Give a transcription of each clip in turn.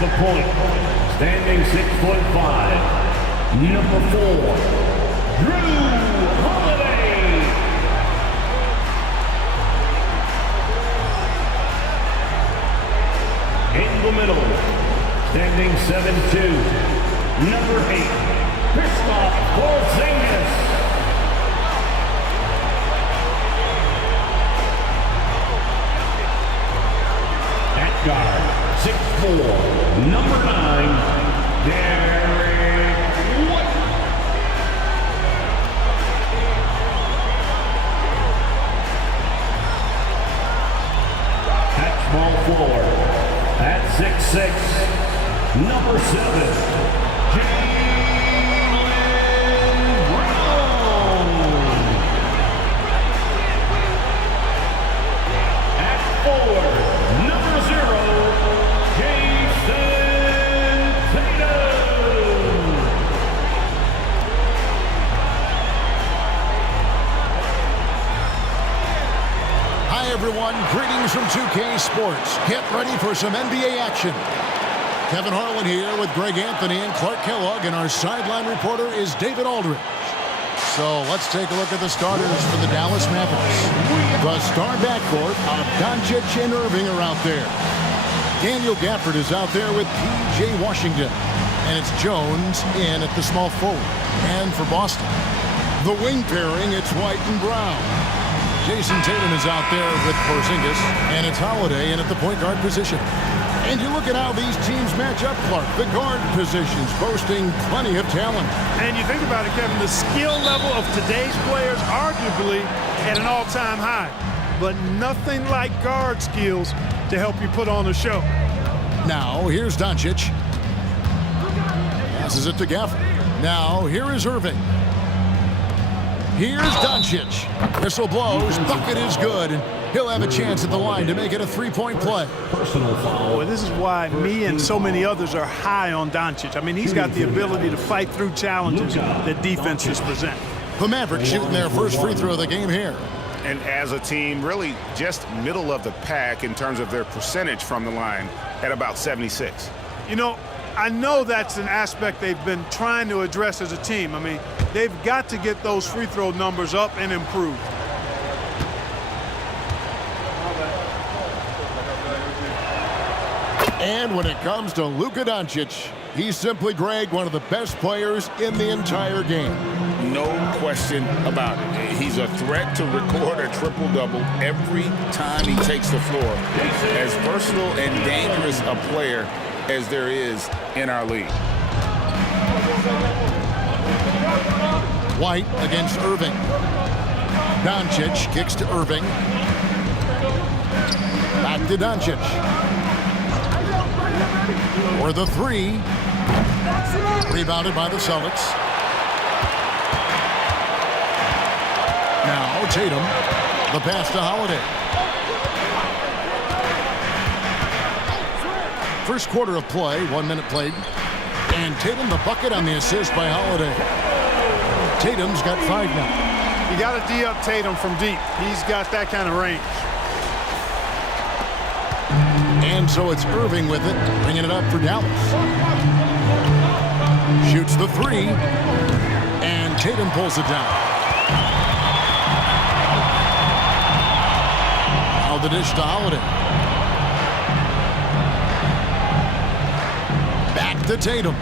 the point, standing 6'5", number 4, Drew Holiday. In the middle, standing 7'2", number 8, Kristaps Porzingis. At guard, 6'4", number 9, Derek White. At small forward, at 6'6", number 7, Jaylen Brown. At forward, number 0, Jason Tatum. Hi everyone, greetings from 2K Sports. Get ready for some NBA action. Kevin Harlan here with Greg Anthony and Clark Kellogg, and our sideline reporter is David Aldridge. So let's take a look at the starters for the Dallas Mavericks. The star backcourt of Doncic and Irving are out there. Daniel Gafford is out there with P.J. Washington. And it's Jones in at the small forward. And for Boston, the wing pairing, it's White and Brown. Jason Tatum is out there with Porzingis, and it's Holiday in at the point guard position. And you look at how these teams match up, Clark. The guard positions boasting plenty of talent. And you think about it, Kevin, the skill level of today's players arguably at an all-time high. But nothing like guard skills to help you put on a show. Now, here's Doncic. Passes it to Gafford. Now, here is Irving. Here's Doncic. Whistle blows. Bucket is good. And he'll have a chance at the line to make it a three-point play. Personal foul. Boy, this is why me and so many others are high on Doncic. I mean, he's got the ability to fight through challenges that defenses present. The Mavericks shooting their first free throw of the game here. And as a team, really just middle of the pack in terms of their percentage from the line at about 76. You know, I know that's an aspect they've been trying to address as a team. I mean, they've got to get those free throw numbers up and improve. And when it comes to Luka Doncic, he's simply, Greg, one of the best players in the entire game. No question about it. He's a threat to record a triple-double every time he takes the floor. As versatile and dangerous a player as there is in our league. White against Irving. Doncic kicks to Irving. Back to Doncic. For the three. Rebounded by the Celtics. Now Tatum. The pass to Holiday. First quarter of play, 1 minute played. And Tatum the bucket on the assist by Holiday. Tatum's got 5 now. You got to D up Tatum from deep. He's got that kind of range. And so it's Irving with it, bringing it up for Dallas. Shoots the three. And Tatum pulls it down. Now the dish to Holiday. Back to Tatum.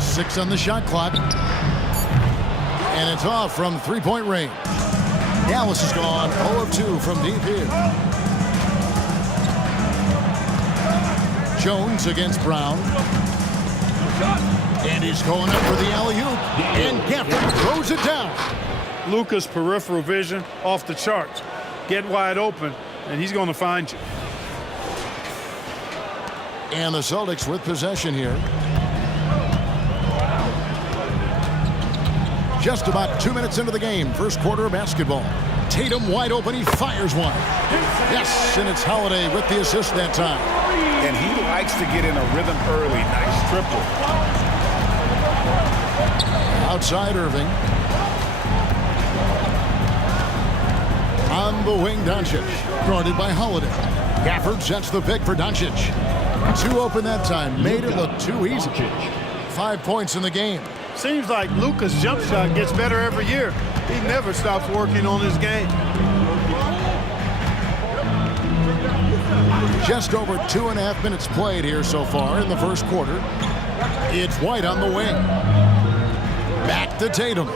Six on the shot clock. And it's off from three-point range. Dallas has gone 0 of 2 from deep here. Jones against Brown. And he's going up for the alley-oop. And Gafford throws it down. Luka's peripheral vision off the charts. Get wide open, and he's going to find you. And the Celtics with possession here. Just about 2 minutes into the game. First quarter of basketball. Tatum wide open. He fires one. Yes, and it's Holiday with the assist that time. And he likes to get in a rhythm early. Nice triple. Outside Irving. On the wing, Doncic. Guarded by Holiday. Gafford sets the pick for Doncic. Two open that time. Made it look too easy. 5 points in the game. Seems like Luka's jump shot gets better every year. He never stops working on his game. Just over 2.5 minutes played here so far in the first quarter. It's White on the wing. Back to Tatum.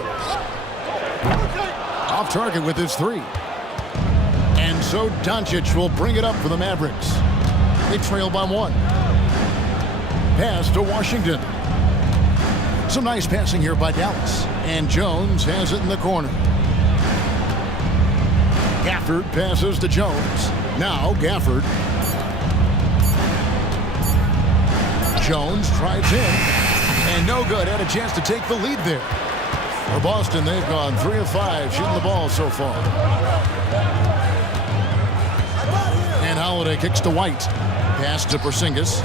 Off target with his three. And so Doncic will bring it up for the Mavericks. They trail by 1. Pass to Washington. Some nice passing here by Dallas. And Jones has it in the corner. Gafford passes to Jones. Now Gafford. Jones tries in. And no good. Had a chance to take the lead there. For Boston, they've gone 3 of 5 shooting the ball so far. And Holiday kicks to White. Pass to Porzingis.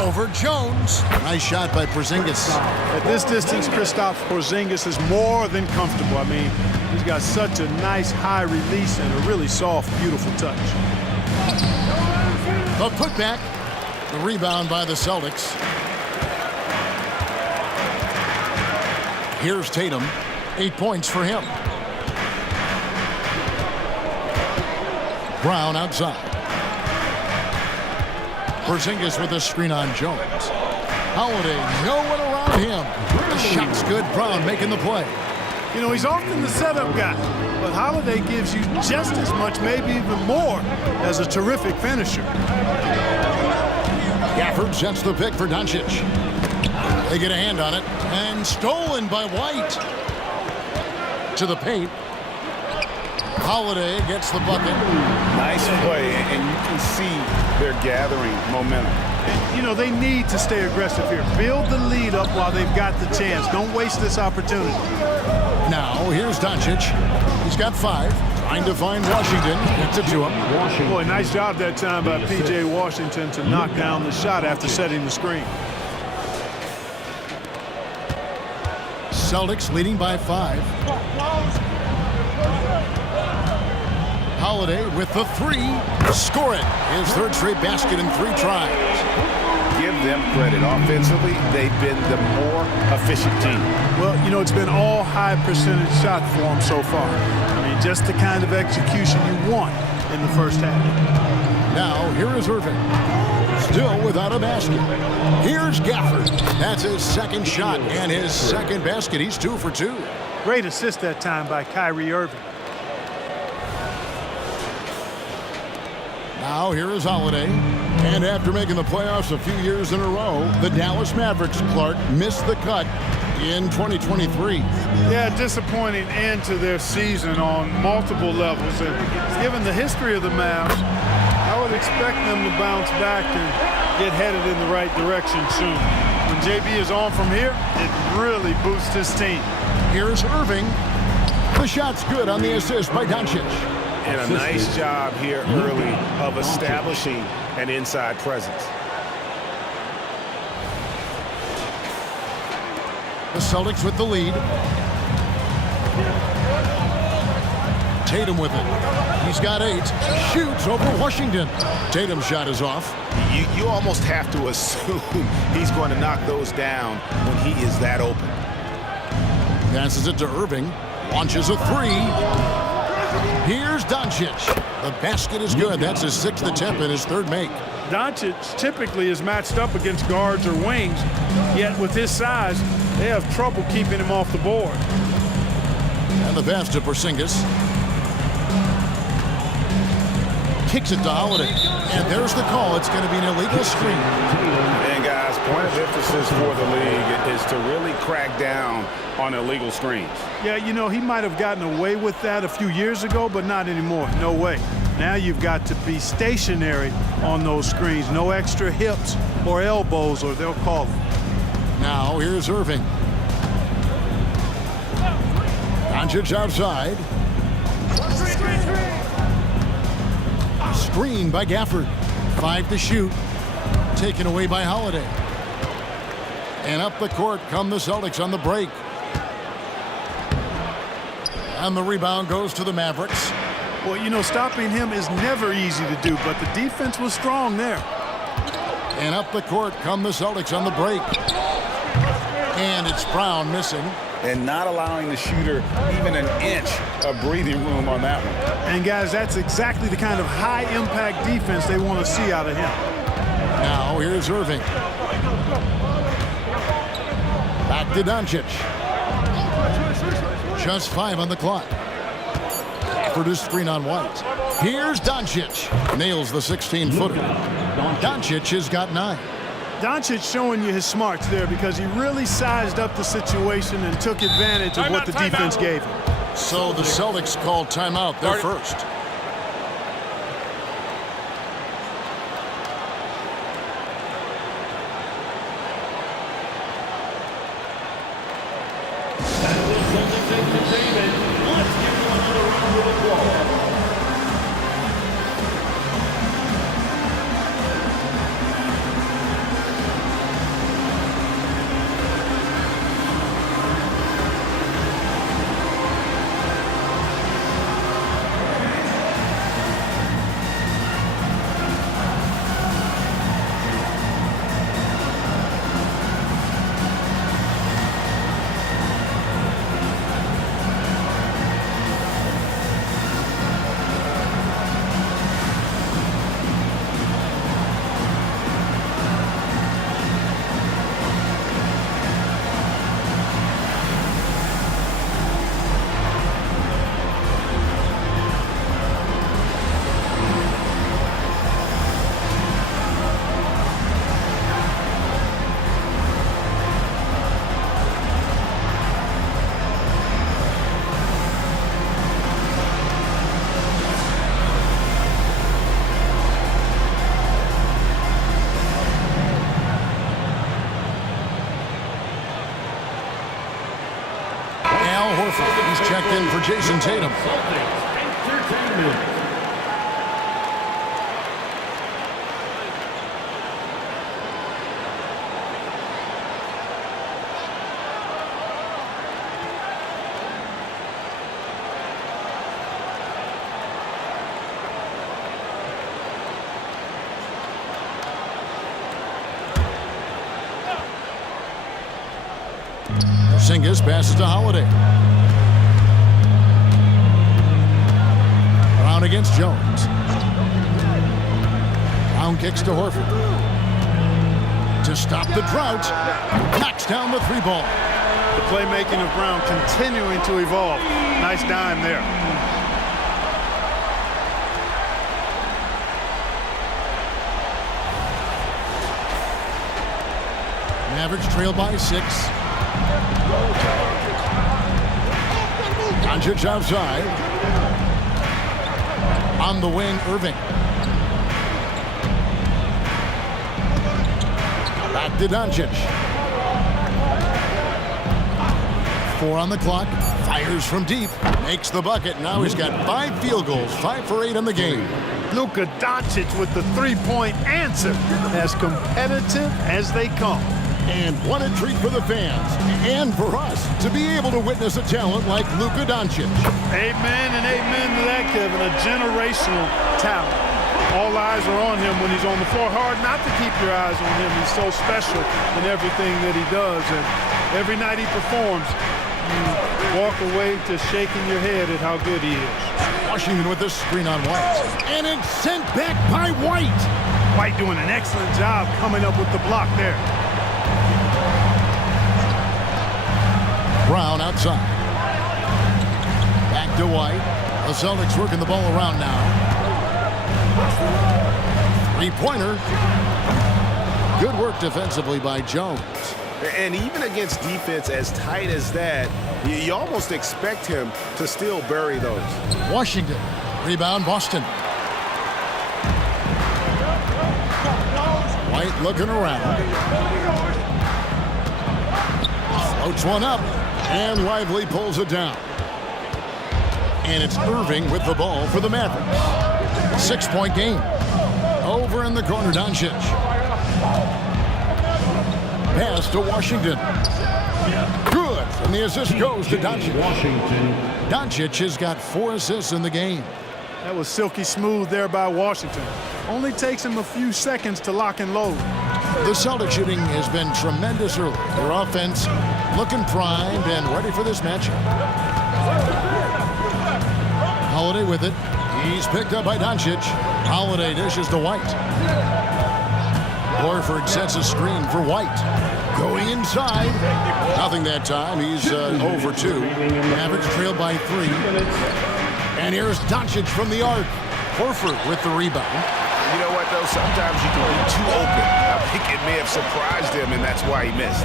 Over Jones. Nice shot by Porzingis. At this distance, Kristaps Porzingis is more than comfortable. I mean, he's got such a nice high release and a really soft, beautiful touch. A putback. The rebound by the Celtics. Here's Tatum. 8 points for him. Brown outside. Porzingis with a screen on Jones. Holiday, no one around him. The shot's good. Brown making the play. You know, he's often the setup guy, but Holiday gives you just as much, maybe even more, as a terrific finisher. Gafford sets the pick for Doncic. They get a hand on it, and stolen by White. To the paint. Holiday gets the bucket. Nice play, and you can see they're gathering momentum. And, you know, they need to stay aggressive here. Build the lead up while they've got the chance. Don't waste this opportunity. Now, here's Doncic. He's got 5. Trying to find Washington. Gets it to him. Boy, nice job that time by P.J. Washington to knock down the shot after setting the screen. Celtics leading by 5. Holiday with the 3. Score it. His third straight basket in 3 tries. Give them credit. Offensively, they've been the more efficient team. Well, you know, it's been all high percentage shot for them so far. I mean, just the kind of execution you want in the first half. Now, here is Irving. Still without a basket. Here's Gafford. That's his second shot and his second basket. He's 2 for 2. Great assist that time by Kyrie Irving. Now here is Holiday. And after making the playoffs a few years in a row, the Dallas Mavericks, Clark, missed the cut in 2023. Yeah, disappointing end to their season on multiple levels. And given the history of the Mavs, I would expect them to bounce back and get headed in the right direction soon. When JB is on from here, it really boosts his team. Here's Irving. The shot's good on the assist by Doncic. And a nice job here early of establishing an inside presence. The Celtics with the lead. Tatum with it. He's got 8. Shoots over Washington. Tatum's shot is off. You almost have to assume he's going to knock those down when he is that open. Passes it to Irving. Launches a 3. Here's Doncic. The basket is good. That's his 6th attempt and his 3rd make. Doncic typically is matched up against guards or wings, yet with his size, they have trouble keeping him off the board. And the pass to Porzingis. Kicks it to Holiday. And there's the call. It's going to be an illegal screen. And guys, point of emphasis for the league is to really crack down on illegal screens. Yeah, you know, he might have gotten away with that a few years ago, but not anymore. No way. Now you've got to be stationary on those screens. No extra hips or elbows, or they'll call them. Now here's Irving. Doncic outside. Screen by Gafford. 5 to shoot. Taken away by Holiday. And up the court come the Celtics on the break. And the rebound goes to the Mavericks. Well, you know, stopping him is never easy to do, but the defense was strong there. And up the court come the Celtics on the break. And it's Brown missing. And not allowing the shooter even an inch of breathing room on that one. And, guys, that's exactly the kind of high-impact defense they want to see out of him. Now here's Irving. Back to Doncic. Just 5 on the clock. Produced screen on White. Here's Doncic. Nails the 16-footer. Doncic has got 9. Doncic showing you his smarts there because he really sized up the situation and took advantage of what the defense gave him. So the Celtics called timeout. They're first. Let's give you another round of applause. He's checked in for Jason Tatum. Porzingis passes to Holiday. Brown against Jones. Brown kicks to Horford. To stop the drought, knocks down the 3-ball. The playmaking of Brown continuing to evolve. Nice dime there. Mavericks trail by 6. Doncic outside. On the wing, Irving. Back to Doncic. 4 on the clock. Fires from deep. Makes the bucket. Now he's got 5 field goals. 5 for 8 in the game. Luka Doncic with the 3-point answer. As competitive as they come. And what a treat for the fans and for us to be able to witness a talent like Luka Doncic. Amen and amen to that, Kevin. A generational talent. All eyes are on him when he's on the floor. Hard not to keep your eyes on him. He's so special in everything that he does. And every night he performs, you walk away just shaking your head at how good he is. Washington with the screen on White. And it's sent back by White. White doing an excellent job coming up with the block there. Brown outside. Back to White. The Celtics working the ball around now. 3-pointer. Good work defensively by Jones. And even against defense as tight as that, you almost expect him to still bury those. Washington. Rebound Boston. White looking around. Floats one up. And Lively pulls it down. And it's Irving with the ball for the Mavericks. 6-point game. Over in the corner, Doncic. Pass to Washington. Good And the assist goes to Doncic. Washington. Doncic has got 4 assists in the game. That was silky smooth there by Washington. Only takes him a few seconds to lock and load. The Celtics shooting has been tremendous early. Their offense looking primed and ready for this matchup. Holiday with it. He's picked up by Doncic. Holiday dishes to White. Horford sets a screen for White. Going inside. Nothing that time. He's 0 for 2. Mavericks trailed by 3. And here's Doncic from the arc. Horford with the rebound. You know what, though? Sometimes you can be too open. I think it may have surprised him, and that's why he missed.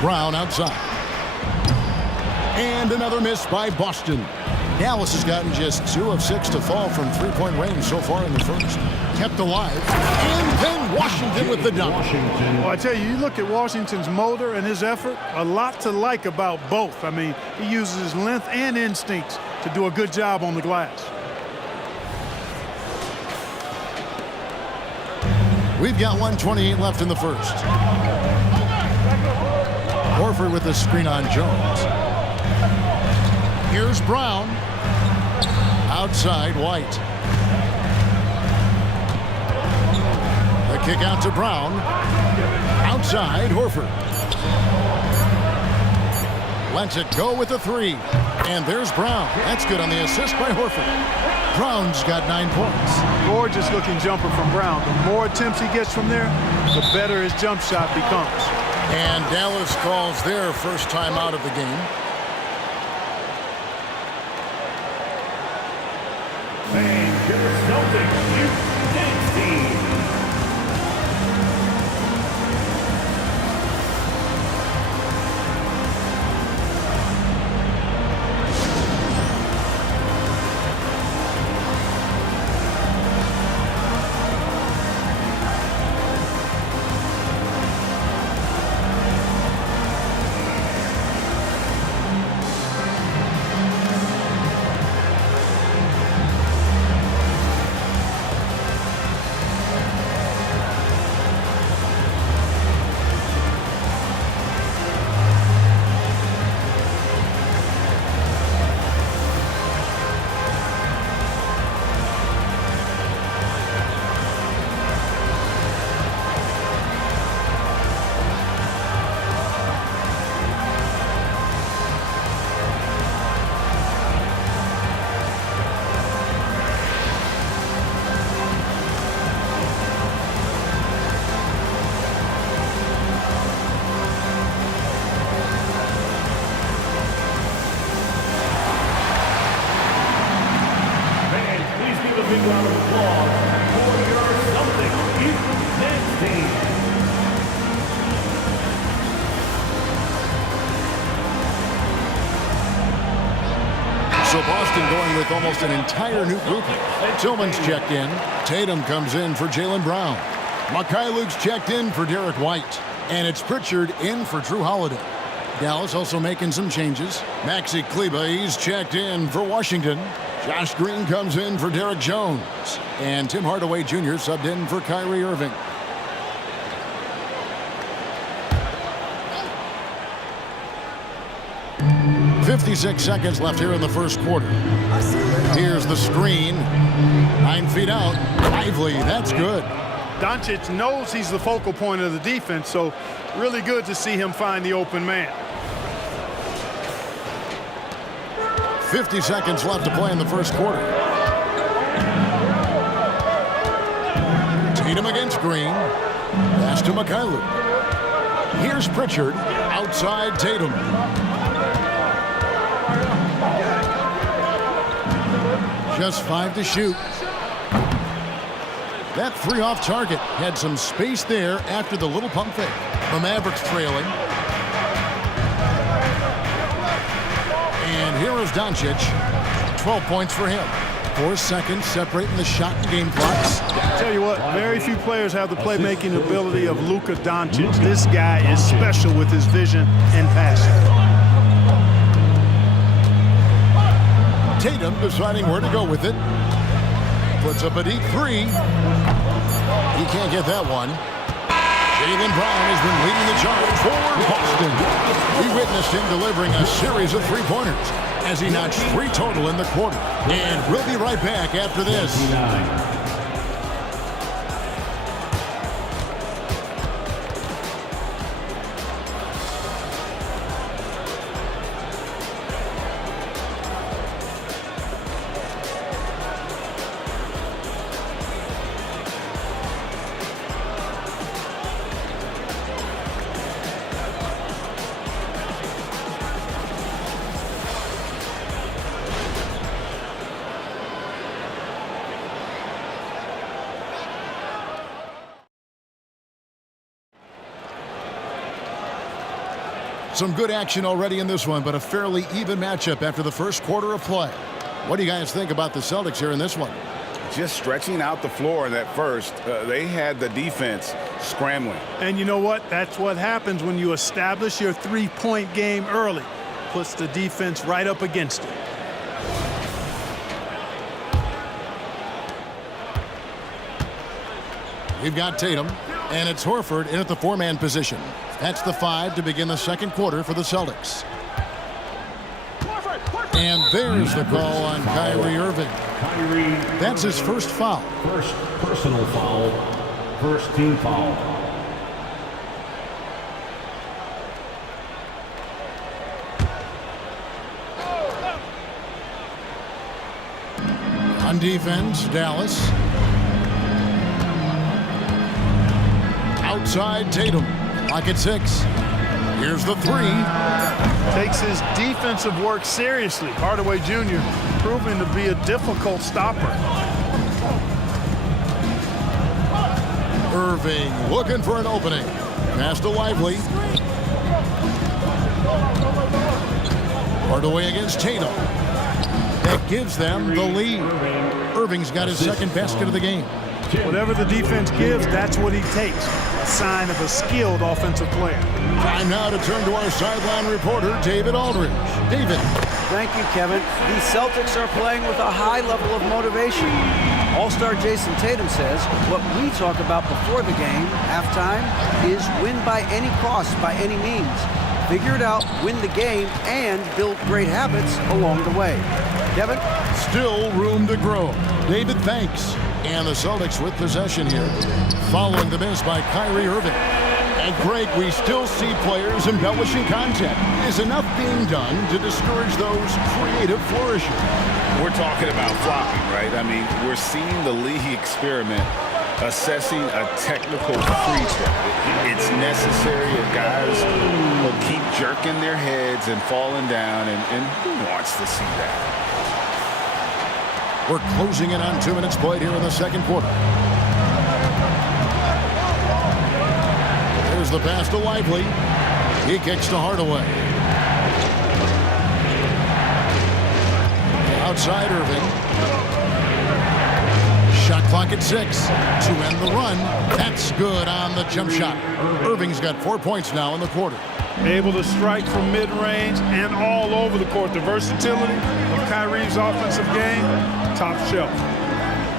Brown outside. And another miss by Boston. Dallas has gotten just 2 of 6 to fall from three-point range so far in the first. Kept alive. And then Washington with the dunk. Well, I tell you, you look at Washington's motor and his effort, a lot to like about both. I mean, he uses his length and instincts to do a good job on the glass. We've got 1:28 left in the first. Horford with the screen on Jones. Here's Brown. Outside, White. The kick out to Brown. Outside, Horford. Lets it go with a 3. And there's Brown. That's good on the assist by Horford. Brown's got 9 points. Gorgeous looking jumper from Brown. The more attempts he gets from there, the better his jump shot becomes. And Dallas calls their first time out of the game. And your Celtics next team. Big round of applause for your Celtics next team. So Boston going with almost an entire new grouping. Tillman's checked in. Tatum comes in for Jaylen Brown. Luke's checked in for Derek White. And it's Pritchard in for Drew Holiday. Dallas also making some changes. Maxi Kleber, he's checked in for Washington. Josh Green comes in for Derek Jones. And Tim Hardaway Jr. subbed in for Kyrie Irving. .56 seconds left here in the first quarter. Here's the screen. 9 feet out. Lively, that's good. Doncic knows he's the focal point of the defense, so really good to see him find the open man. 50 seconds left to play in the first quarter. Tatum against Green. Pass to Mikhailuk. Here's Pritchard. Outside Tatum. Just 5 to shoot. That 3 off target had some space there after the little pump fake. The Mavericks trailing. And here is Doncic. 12 points for him. 4 seconds separating the shot and game clocks. Tell you what, very few players have the playmaking ability of Luka Doncic. This guy is special with his vision and passion. Tatum deciding where to go with it. Puts up a deep 3. He can't get that one. Jaylen Brown has been leading the charge for Boston. We witnessed him delivering a series of three-pointers as he notched 3 total in the quarter. And we'll be right back after this. 59. Some good action already in this one, but a fairly even matchup after the first quarter of play. What do you guys think about the Celtics here in this one? Just stretching out the floor in that first. They had the defense scrambling. And you know what? That's what happens when you establish your three-point game early. Puts the defense right up against it. We've got Tatum, and it's Horford in at the 4-man position. That's the 5 to begin the second quarter for the Celtics. And there's the call on Kyrie Irving. That's his first foul. First personal foul. First team foul. On defense, Dallas. Outside Tatum. Lock at 6. Here's the 3. Takes his defensive work seriously. Hardaway Jr. proving to be a difficult stopper. Irving looking for an opening. Pass to Lively. Hardaway against Tatum. That gives them the lead. Irving's got his second basket of the game. Whatever the defense gives, that's what he takes. A sign of a skilled offensive player. Time now to turn to our sideline reporter, David Aldridge. David. Thank you, Kevin. The Celtics are playing with a high level of motivation. All-star Jason Tatum says what we talk about before the game, halftime, is win by any cost, by any means. Figure it out, win the game, and build great habits along the way. Kevin? Still room to grow. David, thanks. And the Celtics with possession here, following the miss by Kyrie Irving. And Greg, we still see players embellishing content. Is enough being done to discourage those creative flourishes? We're talking about flopping, right? I mean, we're seeing the league experiment assessing a technical free throw. It's necessary if guys will keep jerking their heads and falling down, and who wants to see that? We're closing in on 2 minutes played here in the second quarter. There's the pass to Lively. He kicks to Hardaway. Outside Irving. Shot clock at 6 to end the run. That's good on the jump shot. Irving's got 4 points now in the quarter. Able to strike from mid-range and all over the court. The versatility of Kyrie's offensive game, top shelf.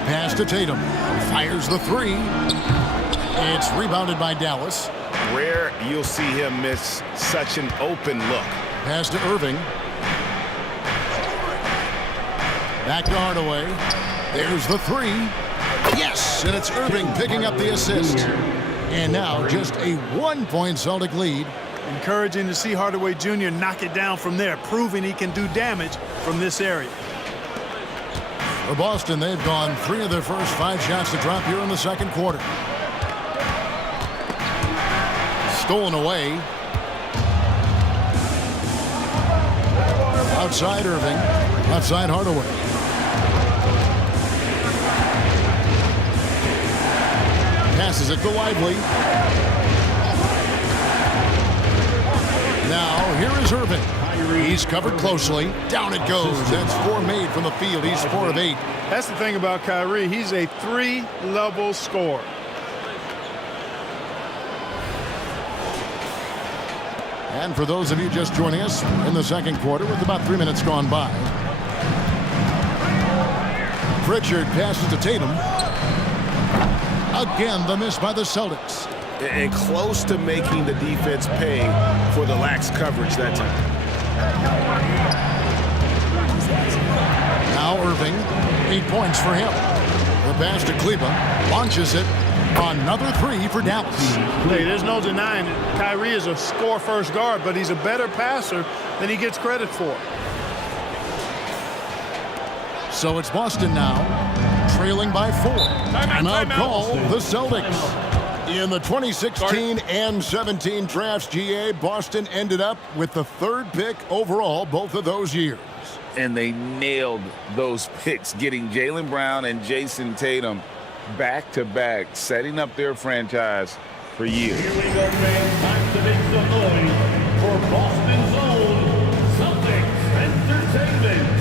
Pass to Tatum. Fires the 3. It's rebounded by Dallas. Rare you'll see him miss such an open look. Pass to Irving. Back to Hardaway. There's the 3. Yes! And it's Irving picking up the assist. And now just a 1-point Celtic lead. Encouraging to see Hardaway Jr. knock it down from there, proving he can do damage from this area. For Boston, they've gone 3 of their first 5 shots to drop here in the second quarter. Stolen away. Outside Irving. Outside Hardaway. Passes it to Lively. Now, here is Irving. He's covered closely. Down it goes. That's 4 made from the field. He's 4 of 8. That's the thing about Kyrie. He's a 3-level scorer. And for those of you just joining us in the second quarter with about 3 minutes gone by. Pritchard passes to Tatum. Again, the miss by the Celtics. and close to making the defense pay for the lax coverage that time. Now Irving, 8 points for him. The pass to Kleba, launches it. Another 3 for Dallas. Hey, there's no denying it. Kyrie is a score-first guard, but he's a better passer than he gets credit for. So it's Boston now, trailing by 4. Timeout call, the Celtics. In the 2016 and 17 drafts, GA, Boston ended up with the 3rd pick overall both of those years. And they nailed those picks, getting Jaylen Brown and Jason Tatum back-to-back, setting up their franchise for years. Here we go, fans. Time to make some noise for Boston's own Celtics Entertainment.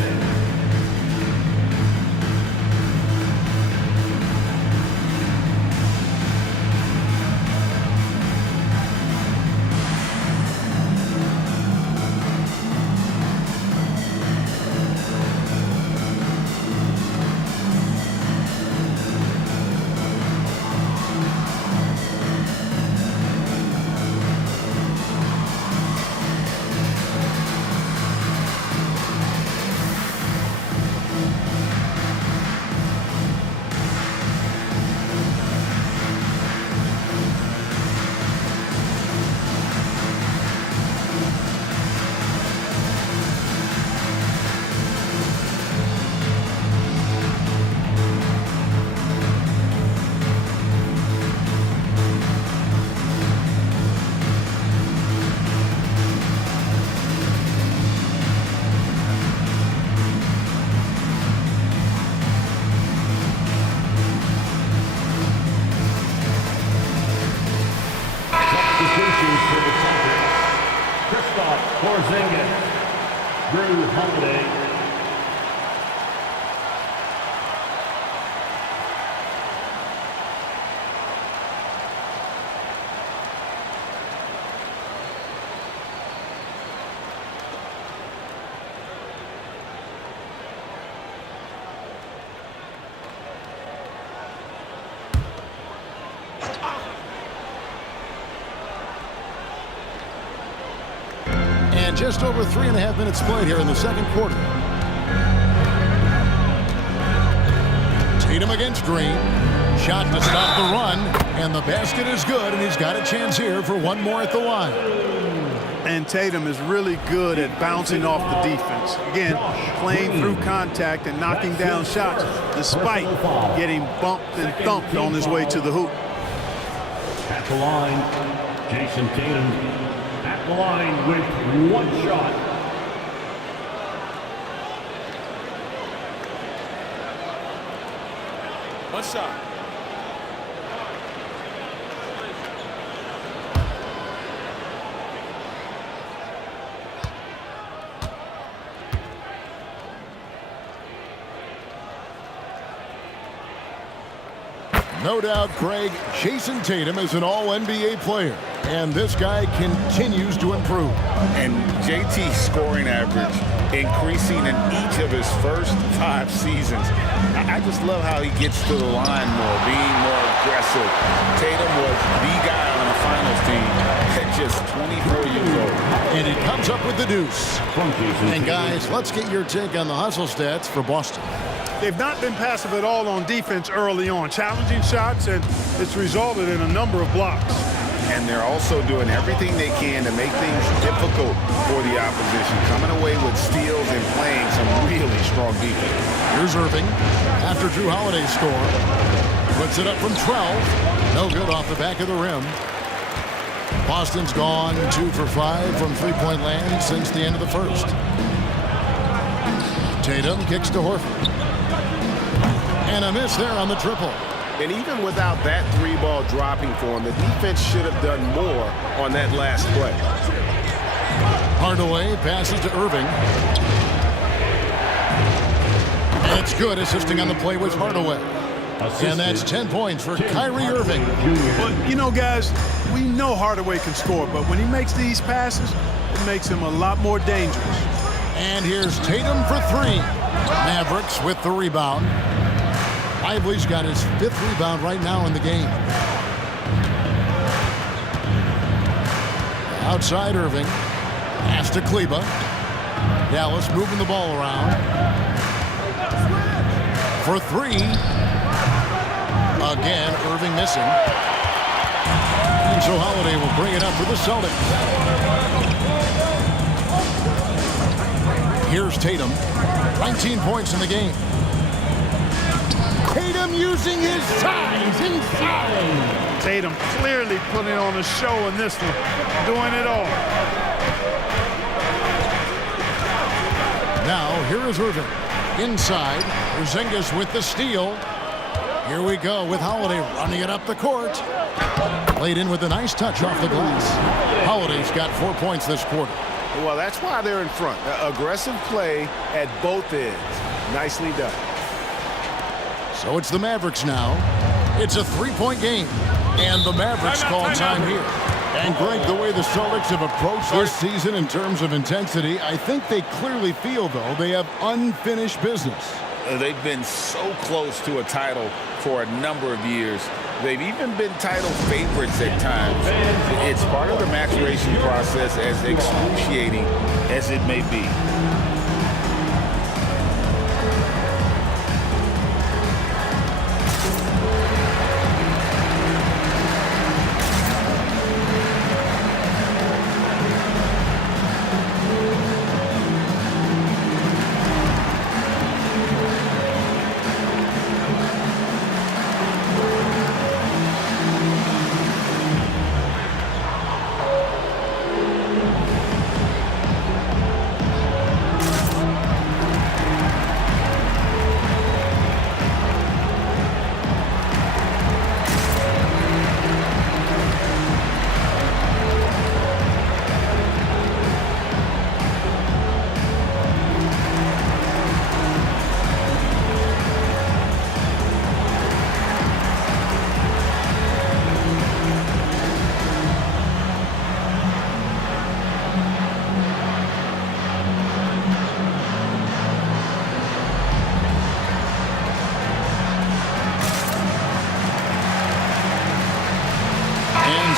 Drew Holiday. And just over 3.5 minutes played here in the second quarter. Tatum against Green. Shot to stop the run. And the basket is good, and he's got a chance here for one more at the line. And Tatum is really good at bouncing off the defense. Again, playing through contact and knocking down shots despite getting bumped and thumped on his way to the hoop. At the line, Jason Tatum at the line with one shot. One shot. No doubt, Greg, Jason Tatum is an all-NBA player, and this guy continues to improve. And JT's scoring average increasing in each of his first 5 seasons. I just love how he gets to the line more, being more aggressive. Tatum was the guy on the finals team at just 24 years old. And he comes up with the deuce. And guys, let's get your take on the hustle stats for Boston. They've not been passive at all on defense early on, challenging shots, and it's resulted in a number of blocks. And they're also doing everything they can to make things difficult for the opposition, coming away with steals and playing some really strong defense. Here's Irving after Drew Holiday's score. Puts it up from 12. No good off the back of the rim. Boston's gone 2 for 5 from three-point land since the end of the first. Tatum kicks to Horford. And a miss there on the triple. And even without that 3-ball dropping for him, the defense should have done more on that last play. Hardaway passes to Irving. And it's good, assisting on the play with Hardaway. And that's 10 points for Kyrie Irving. But, you know, guys, we know Hardaway can score, but when he makes these passes, it makes him a lot more dangerous. And here's Tatum for 3. Mavericks with the rebound. Lively's got his 5th rebound right now in the game. Outside Irving. Pass to Kleba. Dallas moving the ball around. For three. Again, Irving missing. And so Holiday will bring it up for the Celtics. Here's Tatum. 19 points in the game. Tatum using his size inside. Tatum clearly putting on a show in this one, doing it all. Now, here is Irving. Inside, Porzingis with the steal. Here we go with Holiday running it up the court. Played in with a nice touch off the glass. Holiday's got 4 points this quarter. Well, that's why they're in front. Aggressive play at both ends. Nicely done. So it's the Mavericks now. It's a three-point game. And the Mavericks call time here. And Greg, the way the Celtics have approached this season in terms of intensity, I think they clearly feel, though, they have unfinished business. They've been so close to a title for a number of years. They've even been title favorites at times. It's part of the maturation process, as excruciating as it may be.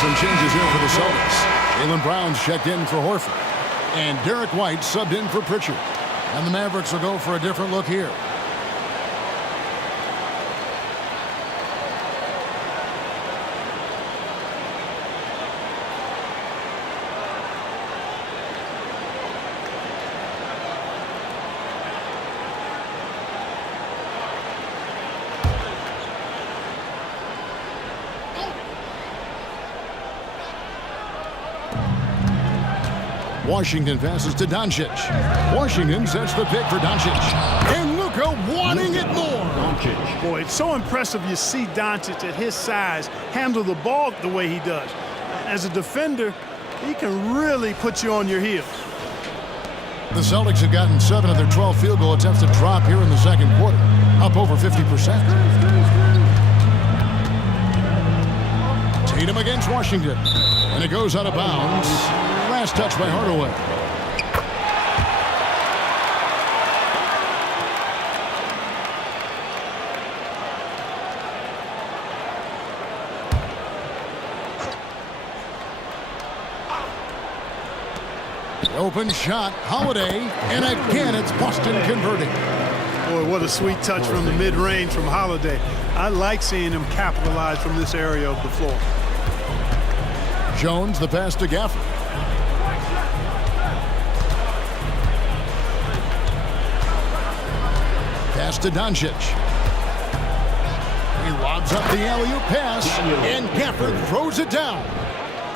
Some changes here for the Celtics. Jaylen Brown's checked in for Horford. And Derek White subbed in for Pritchard. And the Mavericks will go for a different look here. Washington passes to Doncic. Washington sets the pick for Doncic. And Luka wanting it more. Doncic. Boy, it's so impressive you see Doncic at his size handle the ball the way he does. As a defender, he can really put you on your heels. The Celtics have gotten 7 of their 12 field goal attempts to drop here in the second quarter, up over 50%. Tatum against Washington. And it goes out of bounds. Last touch by Hardaway. Open shot, Holiday, and again it's Boston converting. Boy, what a sweet touch from the mid-range from Holiday. I like seeing him capitalize from this area of the floor. Jones, the pass to Gafford. Pass to Doncic. He lobs up the alley-oop pass, and Gafford throws it down.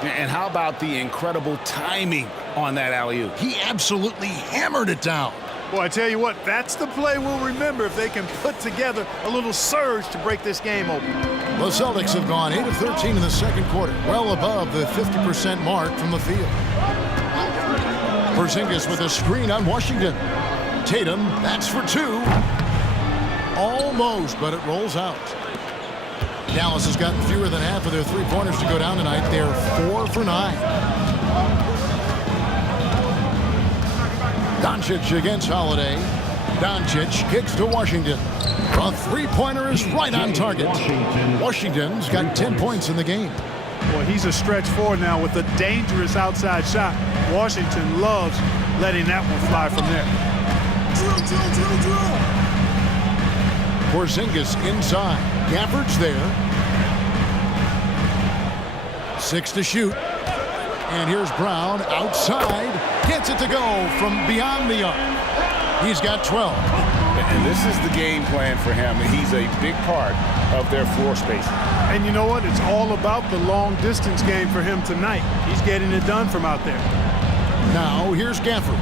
And how about the incredible timing on that alley-oop? He absolutely hammered it down. Boy, I tell you what, that's the play we'll remember if they can put together a little surge to break this game open. The Celtics have gone 8 of 13 in the second quarter, well above the 50% mark from the field. Porzingis with a screen on Washington. Tatum, that's for 2. Almost, but it rolls out. Dallas has gotten fewer than half of their three-pointers to go down tonight. They're 4 for 9. Doncic against Holiday. Doncic kicks to Washington. A three-pointer is right on target. Washington's got 10 points in the game. Well, he's a stretch four now with a dangerous outside shot. Washington loves letting that one fly from there. Porzingis inside. Gafford's there. 6 to shoot. And here's Brown outside. Gets it to go from beyond the arc. He's got 12. And this is the game plan for him. He's a big part of their floor spacing. And you know what? It's all about the long distance game for him tonight. He's getting it done from out there. Now here's Gafford.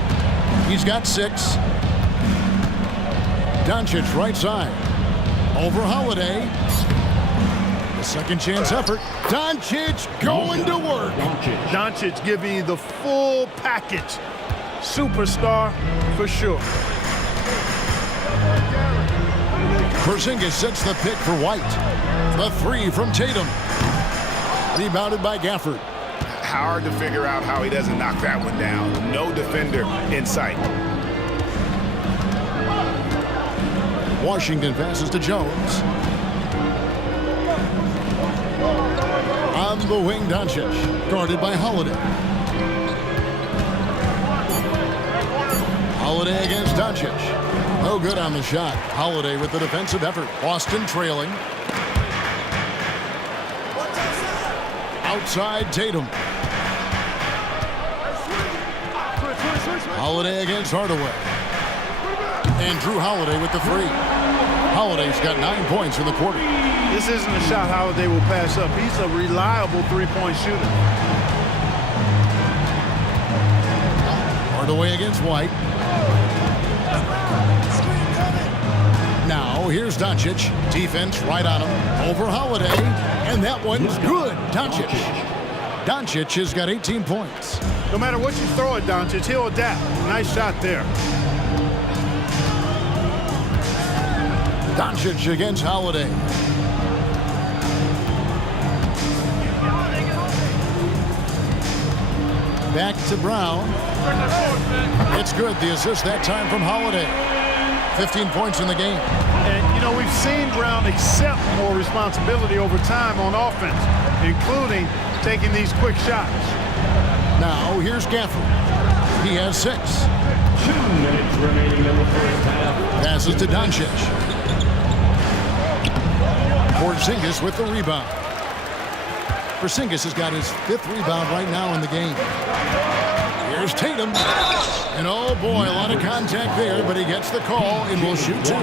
He's got 6. Doncic right side. Over Holiday. The second chance effort. Doncic going to work. Doncic giving you the full package. Superstar for sure. Porzingis sets the pick for White. The 3 from Tatum. Rebounded by Gafford. Hard to figure out how he doesn't knock that one down. No defender in sight. Washington passes to Jones. On the wing, Doncic. Guarded by Holiday. Holiday against Doncic. No good on the shot. Holiday with the defensive effort. Boston trailing. Outside Tatum. Holiday against Hardaway. And Drew Holiday with the 3. Holiday's got 9 points in the quarter. This isn't a shot Holiday will pass up. He's a reliable three-point shooter. Hardaway against White. Now here's Doncic. Defense right on him. Over Holiday. And that one's good. Doncic. Doncic has got 18 points. No matter what you throw at Doncic, he'll adapt. Nice shot there. Doncic against Holiday. Back to Brown. It's good. The assist that time from Holiday. 15 points in the game. And, you know, we've seen Brown accept more responsibility over time on offense, including taking these quick shots. Now, here's Gafford. He has 6. 2 minutes remaining in the first half. Passes to Doncic. Porzingis with the rebound. Porzingis has got his 5th rebound right now in the game. Here's Tatum. And oh boy, a lot of contact there, but he gets the call and will shoot 2.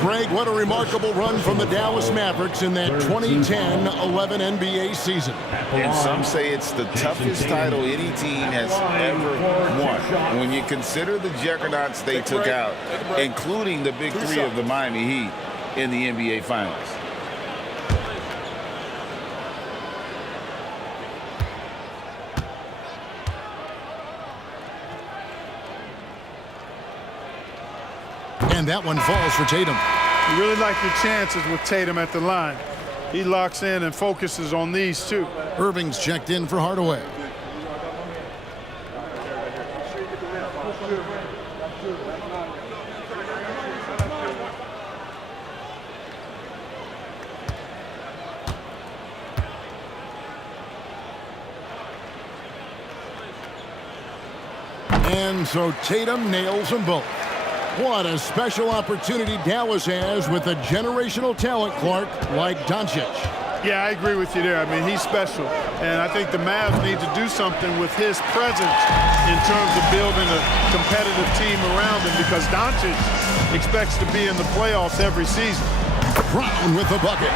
Greg, what a remarkable run from the Dallas Mavericks in that 2010-11 NBA season. And some say it's the toughest title any team has ever won. When you consider the juggernauts they took out, including the big 3 of the Miami Heat in the NBA Finals. And that one falls for Tatum. You really like your chances with Tatum at the line. He locks in and focuses on these 2. Irving's checked in for Hardaway. And so Tatum nails them both. What a special opportunity Dallas has with a generational talent, Clark, like Doncic. Yeah, I agree with you there. I mean, he's special. And I think the Mavs need to do something with his presence in terms of building a competitive team around him, because Doncic expects to be in the playoffs every season. Brown with the bucket.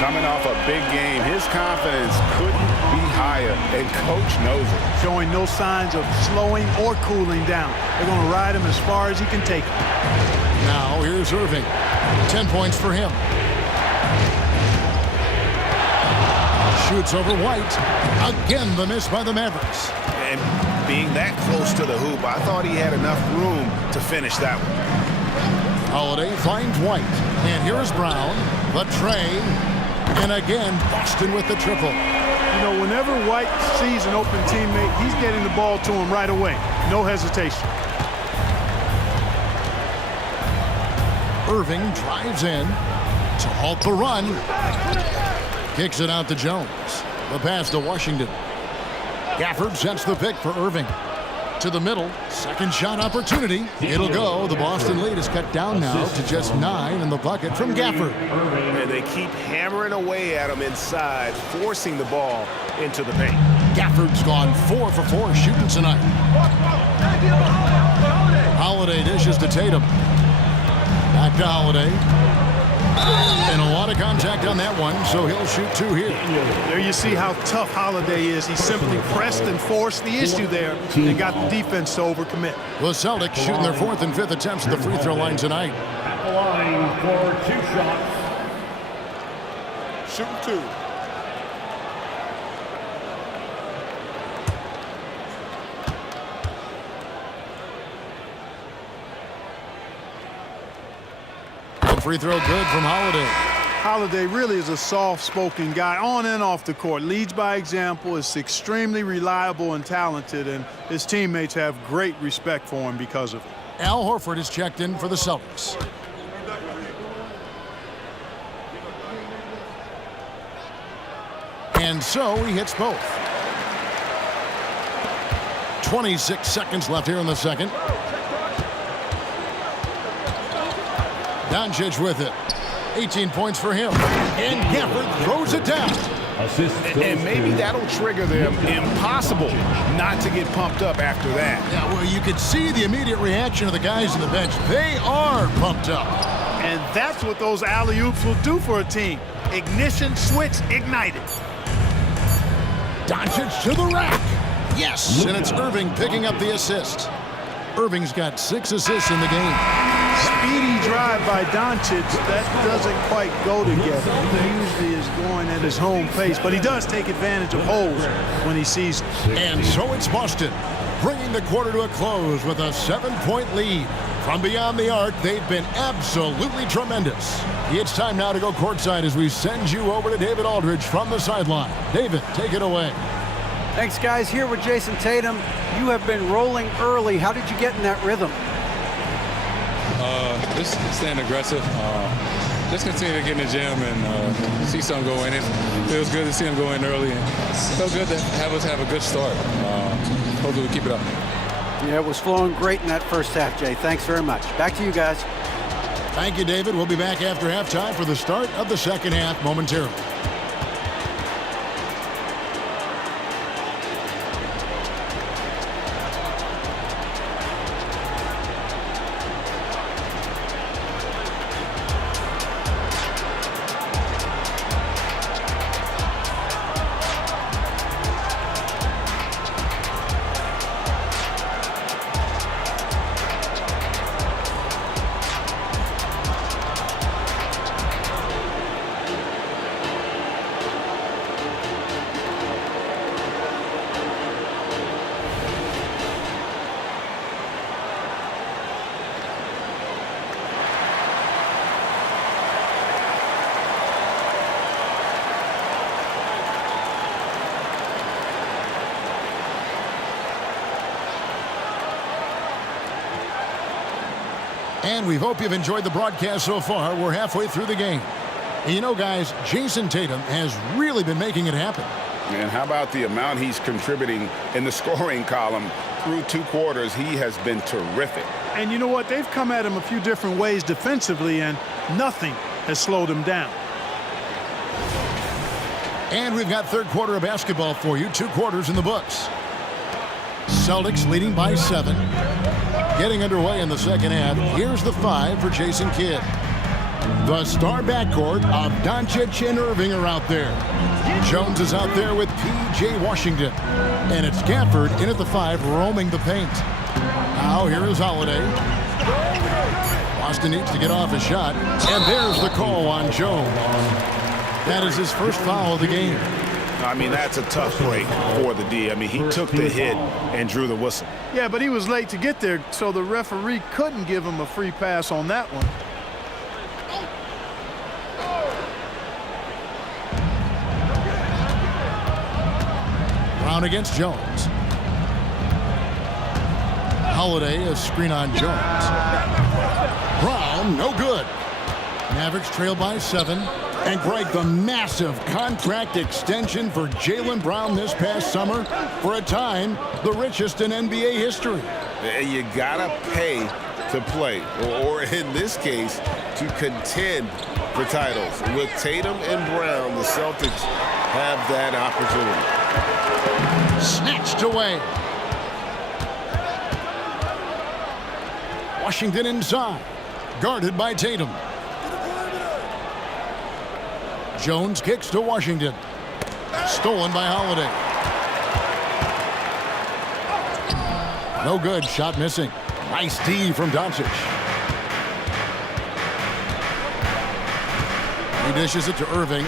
Coming off a big game, his confidence couldn't be higher, and coach knows it. Showing no signs of slowing or cooling down. They're going to ride him as far as he can take him. Now here's Irving. 10 points for him. Shoots over White. Again, the miss by the Mavericks. And being that close to the hoop, I thought he had enough room to finish that one. Holiday finds White. And here is Brown. The tray. And again, Boston with the triple. You know, whenever White sees an open teammate, he's getting the ball to him right away. No hesitation. Irving drives in to halt the run. Kicks it out to Jones. The pass to Washington. Gafford sets the pick for Irving. To the middle. Second shot opportunity. It'll go. The Boston lead is cut down now to just 9 in the bucket from Gafford. And they keep hammering away at him inside, forcing the ball into the paint. Gafford's gone 4 for 4 shooting tonight. Holiday dishes to Tatum. Back to Holiday. And a lot of contact on that one, so he'll shoot 2 here. There you see how tough Holiday is. He simply pressed and forced the issue there and got the defense to overcommit. The Celtics shooting their 4th and 5th attempts at the free throw line tonight. At the line for 2 shots. Shooting 2. Free throw good from Holiday. Holiday really is a soft-spoken guy on and off the court. Leads by example, is extremely reliable and talented, and his teammates have great respect for him because of it. Al Horford is checked in for the Celtics. And so he hits both. 26 seconds left here in the second. Doncic with it. 18 points for him. And Gafford throws it down. And maybe that'll trigger them. Impossible not to get pumped up after that. Yeah, well, you could see the immediate reaction of the guys on the bench. They are pumped up. And that's what those alley-oops will do for a team. Ignition switch ignited. Doncic to the rack. Yes, and it's Irving picking up the assist. Irving's got 6 assists in the game. Speedy drive by Doncic. That doesn't quite go together. He usually is going at his home pace, but he does take advantage of holes when he sees them. And so it's Boston, bringing the quarter to a close with a 7-point lead. From beyond the arc, they've been absolutely tremendous. It's time now to go courtside as we send you over to David Aldridge from the sideline. David, take it away. Thanks, guys. Here with Jason Tatum. You have been rolling early. How did you get in that rhythm? Just staying aggressive. Just continue to get in the gym and see something go in. It feels good to see them go in early. And it felt good to have us have a good start. Hopefully we keep it up. Yeah, it was flowing great in that first half, Jay. Thanks very much. Back to you guys. Thank you, David. We'll be back after halftime for the start of the second half momentarily. And we hope you've enjoyed the broadcast so far. We're halfway through the game. And you know, guys, Jason Tatum has really been making it happen. And how about the amount he's contributing in the scoring column through 2 quarters? He has been terrific. And you know what? They've come at him a few different ways defensively, and nothing has slowed him down. And we've got third quarter of basketball for you. 2 quarters in the books. Celtics leading by 7. Getting underway in the second half. Here's the 5 for Jason Kidd. The star backcourt of Doncic and Irving are out there. Jones is out there with P.J. Washington. And it's Gafford in at the 5, roaming the paint. Now here is Holiday. Boston needs to get off a shot. And there's the call on Jones. That is his first foul of the game. I mean, that's a tough play for the D. I mean, he took the hit and drew the whistle. Yeah, but he was late to get there, so the referee couldn't give him a free pass on that one. Brown against Jones. Holiday, a screen on Jones. Brown, no good. Mavericks trail by 7. And Greg, the massive contract extension for Jaylen Brown this past summer, for a time, the richest in NBA history. You gotta pay to play, or in this case, to contend for titles. With Tatum and Brown, the Celtics have that opportunity. Snatched away. Washington inside, guarded by Tatum. Jones kicks to Washington. Stolen by Holiday. No good. Shot missing. Nice D from Doncic. He dishes it to Irving.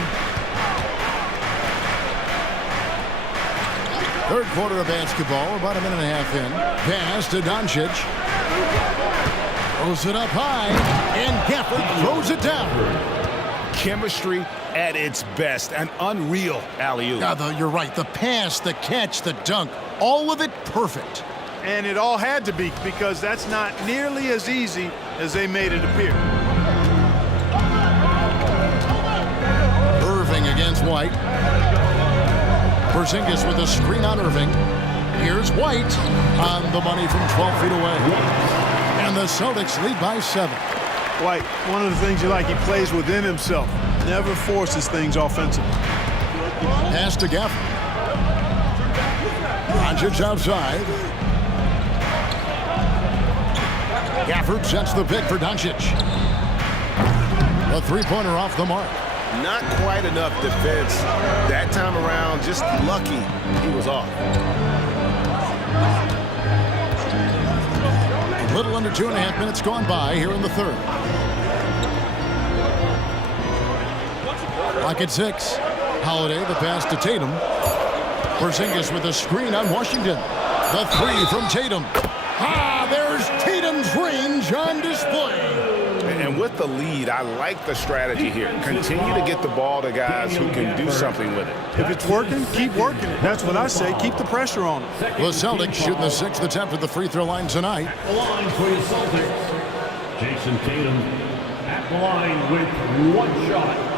Third quarter of basketball, about a minute and a half in. Pass to Doncic. Throws it up high, and Gafford throws it down. Chemistry at its best. An unreal alley-oop. You're right. The pass, the catch, the dunk, all of it perfect. And it all had to be, because that's not nearly as easy as they made it appear. Irving against White. Porzingis with a screen on Irving. Here's White on the money from 12 feet away. And the Celtics lead by 7. White, one of the things you like, he plays within himself. Never forces things offensively. Pass to Gafford. Doncic outside. Gafford sets the pick for Doncic. A three-pointer off the mark. Not quite enough defense that time around. Just lucky he was off. A little under 2.5 minutes gone by here in the third. Clock at 6. Holiday, the pass to Tatum. Porzingis with a screen on Washington. The three from Tatum. There's Tatum's range on display. And with the lead, I like the strategy here. Continue to get the ball to guys who can do something with it. If it's working, keep working it. That's what I say. Keep the pressure on it. The Celtics shooting the 6th attempt at the free throw line tonight. At the line for the Celtics, Jason Tatum at the line with one shot.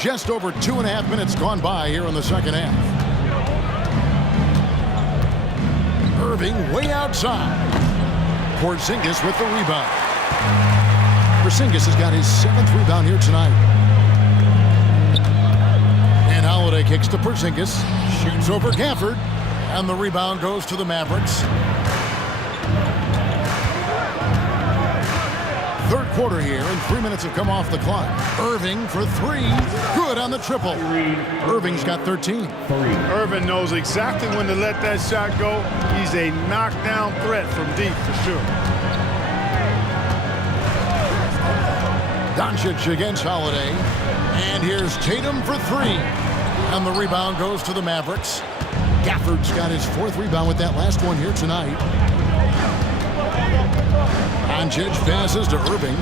Just over 2.5 minutes gone by here in the second half. Irving way outside. Porzingis with the rebound. Porzingis has got his 7th rebound here tonight. And Holiday kicks to Porzingis. Shoots over Gafford. And the rebound goes to the Mavericks. Third quarter here, and 3 minutes have come off the clock. Irving for 3. Good on the triple. Irving's got 13. Irving knows exactly when to let that shot go. He's a knockdown threat from deep for sure. Doncic against Holiday. And here's Tatum for 3. And the rebound goes to the Mavericks. Gafford's got his 4th rebound with that last one here tonight. Doncic passes to Irving.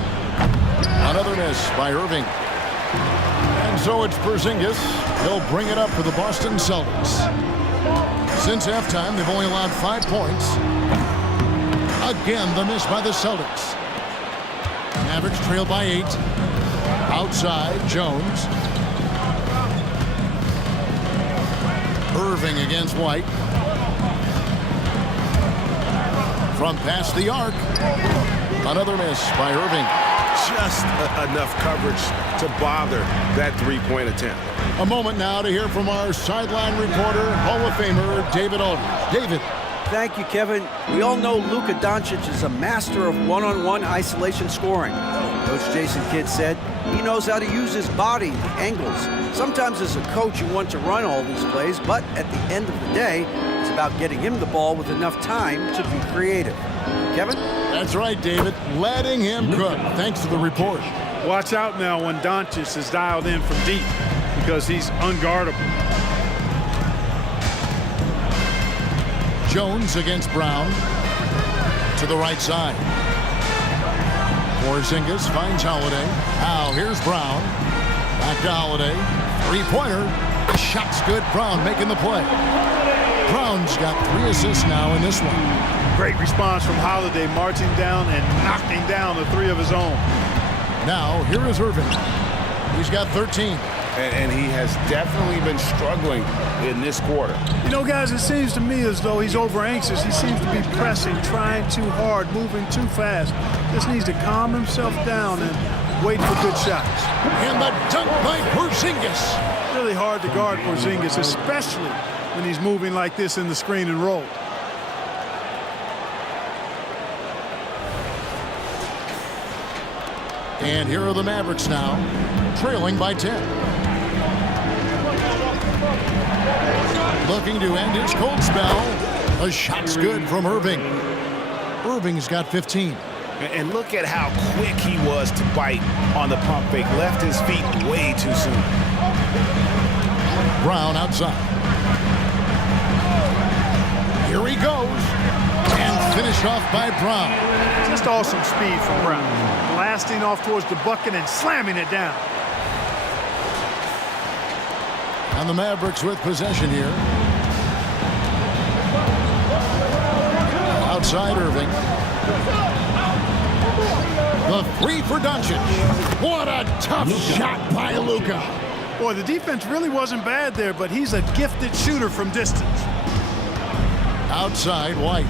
Another miss by Irving. And so it's Porzingis. He'll bring it up for the Boston Celtics. Since halftime, they've only allowed 5 points. Again, the miss by the Celtics. Mavericks trail by 8. Outside, Jones. Irving against White. From past the arc. Another miss by Irving. Just enough coverage to bother that three-point attempt. A moment now to hear from our sideline reporter, Hall of Famer David Aldridge. David. Thank you, Kevin. We all know Luka Doncic is a master of one-on-one isolation scoring. Coach Jason Kidd said he knows how to use his body, the angles. Sometimes as a coach, you want to run all these plays, but at the end of the day, it's about getting him the ball with enough time to be creative. Kevin? That's right, David. Letting him cook. Thanks to the report. Watch out now when Doncic is dialed in from deep, because he's unguardable. Jones against Brown. To the right side. Porzingis finds Holiday. Now here's Brown. Back to Holiday. Three-pointer. Shot's good. Brown making the play. Brown's got 3 assists now in this one. Great response from Holiday, marching down and knocking down the 3 of his own. Now here is Irving. He's got 13. And he has definitely been struggling in this quarter. You know, guys, it seems to me as though he's over anxious. He seems to be pressing, trying too hard, moving too fast. Just needs to calm himself down and wait for good shots. And the dunk by Porzingis. Really hard to guard Porzingis, especially when he's moving like this in the screen and roll. And here are the Mavericks now, trailing by 10. Looking to end his cold spell. A shot's good from Irving. Irving's got 15. And look at how quick he was to bite on the pump fake. Left his feet way too soon. Brown outside. Here he goes. And finished off by Brown. Just awesome speed from Brown. Blasting off towards the bucket and slamming it down. And the Mavericks with possession here. Outside Irving. The 3 for Doncic. What a tough shot by Luka. Boy, the defense really wasn't bad there, but he's a gifted shooter from distance. Outside White.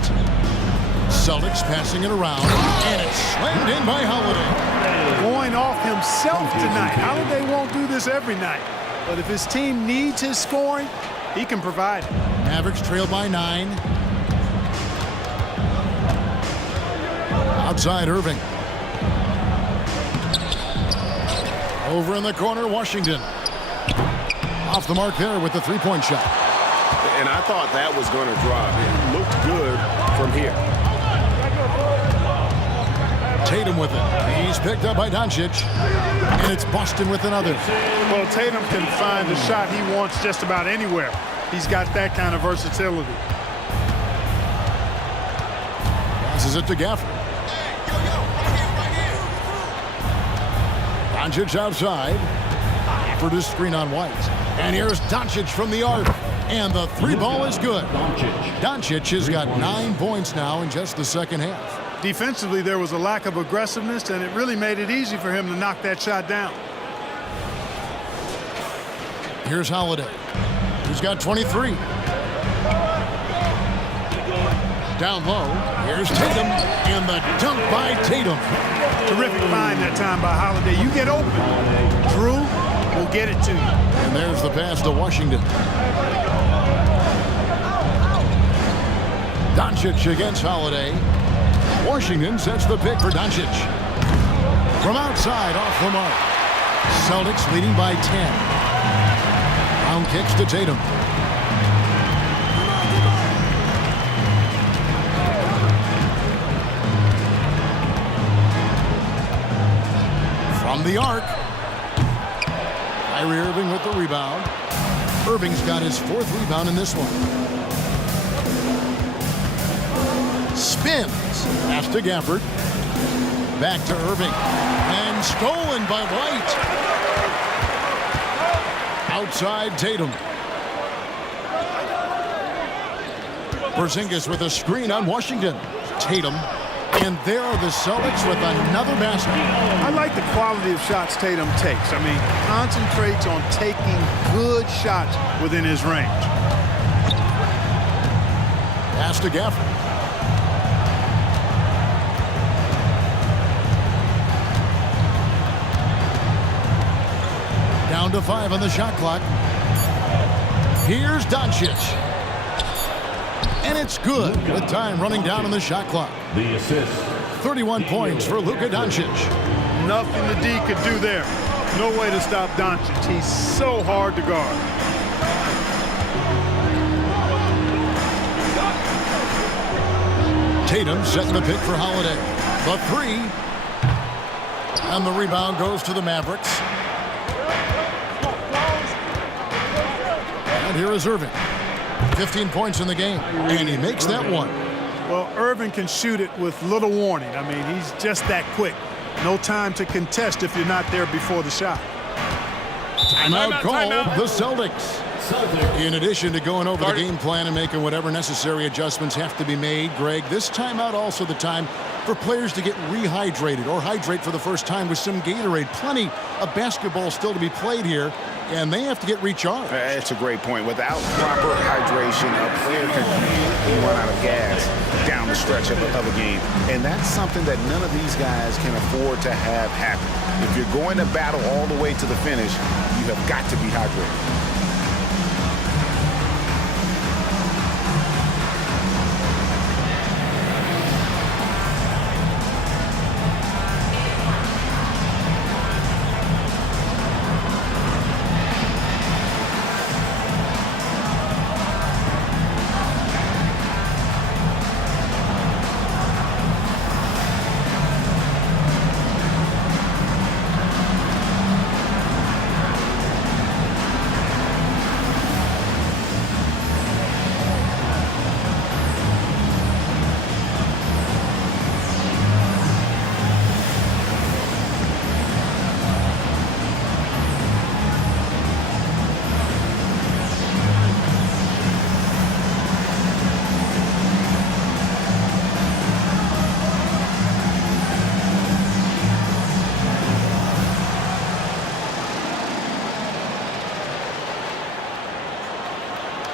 Celtics passing it around, and it's slammed in by Holiday. Going off himself tonight. Holiday won't do this every night, but if his team needs his scoring, he can provide it. Mavericks trailed by 9. Outside Irving. Over in the corner, Washington. Off the mark there with the 3-point shot. And I thought that was going to drop. It looked good from here. Tatum with it. He's picked up by Doncic. And it's Boston with another. Well, Tatum can find the shot he wants just about anywhere. He's got that kind of versatility. Passes it to Gafford. Doncic outside. For the screen on White. And here's Doncic from the arc. And the 3 ball is good. Doncic has got 9 points now in just the second half. Defensively, there was a lack of aggressiveness, and it really made it easy for him to knock that shot down. Here's Holiday. He's got 23. Down low. Here's Tatum. And the dunk by Tatum. Terrific find that time by Holiday. You get open. Drew will get it to you. And there's the pass to Washington. Doncic against Holiday. Washington sets the pick for Doncic. From outside, off the mark. Celtics leading by 10. Brown kicks to Tatum. From the arc. Kyrie Irving with the rebound. Irving's got his 4th rebound in this one. Spins. Pass to Gafford. Back to Irving. And stolen by White. Outside Tatum. Porzingis with a screen on Washington. Tatum. And there are the Celtics with another basket. I like the quality of shots Tatum takes. I mean, concentrates on taking good shots within his range. Pass to Gafford. Down to 5 on the shot clock. Here's Doncic. And it's good with time running down on the shot clock. The assist. 31 points for Luka Doncic. Nothing the D could do there. No way to stop Doncic. He's so hard to guard. Tatum setting the pick for Holiday. The 3. And the rebound goes to the Mavericks. And here is Irving. 15 points in the game, and he makes that one. Well, Irvin can shoot it with little warning. I mean, he's just that quick. No time to contest if you're not there before the shot. Timeout called the Celtics. In addition to going over the game plan and making whatever necessary adjustments have to be made, Greg, this timeout also the time for players to get rehydrated or hydrate for the first time with some Gatorade. Plenty of basketball still to be played here, and they have to get recharged. That's a great point. Without proper hydration, a player can run out of gas down the stretch of a game. And that's something that none of these guys can afford to have happen. If you're going to battle all the way to the finish, you have got to be hydrated.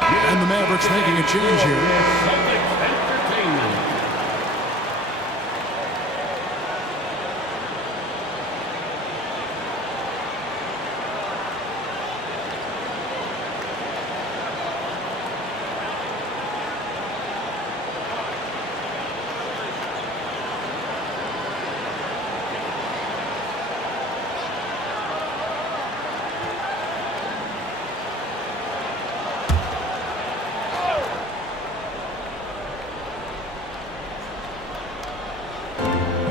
And the Mavericks making a change here. Celtics Entertainment.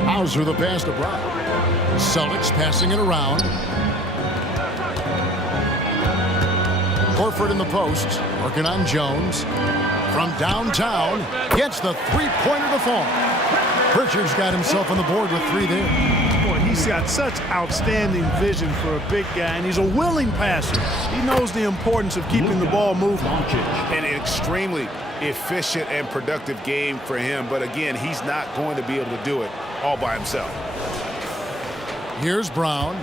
Hauser the pass to Brown. Celtics passing it around. Horford in the post, working on Jones. From downtown, gets the three-pointer to fall. Pritchard's got himself on the board with three there. Boy, he's got such outstanding vision for a big guy, and he's a willing passer. He knows the importance of keeping the ball moving. An extremely efficient and productive game for him, but again, he's not going to be able to do it all by himself. Here's Brown.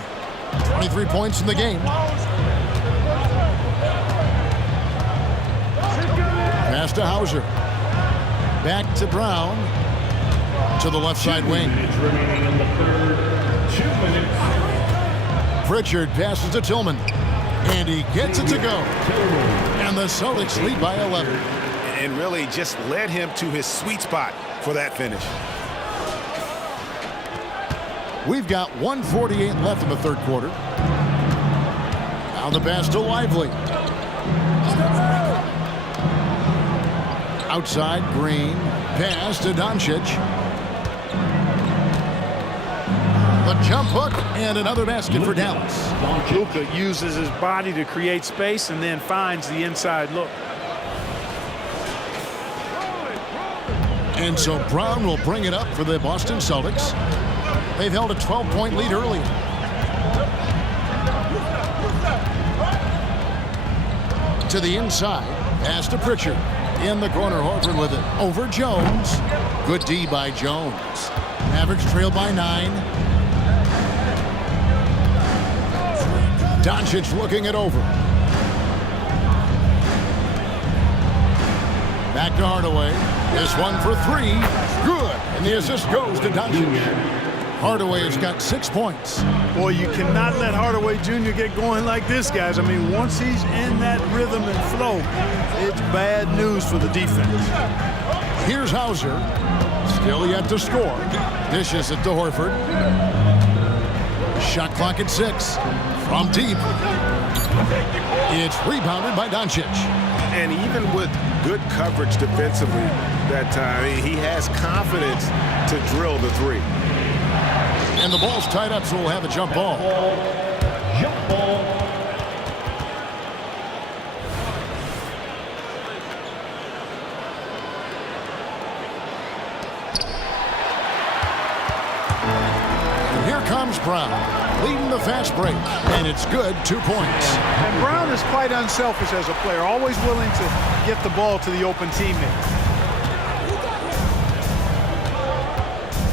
23 points in the game. Pass to Hauser. Back to Brown. To the left side wing. Remaining in the third. 2 minutes. Pritchard passes to Tillman. And he gets it to go. And the Celtics lead by 11. And really just led him to his sweet spot for that finish. We've got 1:48 left in the third quarter. Now the pass to Lively. Outside, Green. Pass to Doncic. The jump hook and another basket for Dallas. Luka uses his body to create space and then finds the inside look. And so Brown will bring it up for the Boston Celtics. They've held a 12-point lead earlier. To the inside, pass to Pritchard. In the corner, Horford with it. Over Jones. Good D by Jones. Mavericks trail by 9. Doncic looking it over. Back to Hardaway. This one for 3. Good. And the assist goes to Doncic. Hardaway has got 6 points. Boy, you cannot let Hardaway Jr. get going like this, guys. I mean, once he's in that rhythm and flow, it's bad news for the defense. Here's Hauser. Still yet to score. Dishes it to Horford. Shot clock at 6. From deep. It's rebounded by Doncic. And even with good coverage defensively that time, he has confidence to drill the 3. And the ball's tied up, so we'll have a jump ball. Jump ball. Here's Brown, leading the fast break, and it's good, 2 points. And Brown is quite unselfish as a player, always willing to get the ball to the open teammate.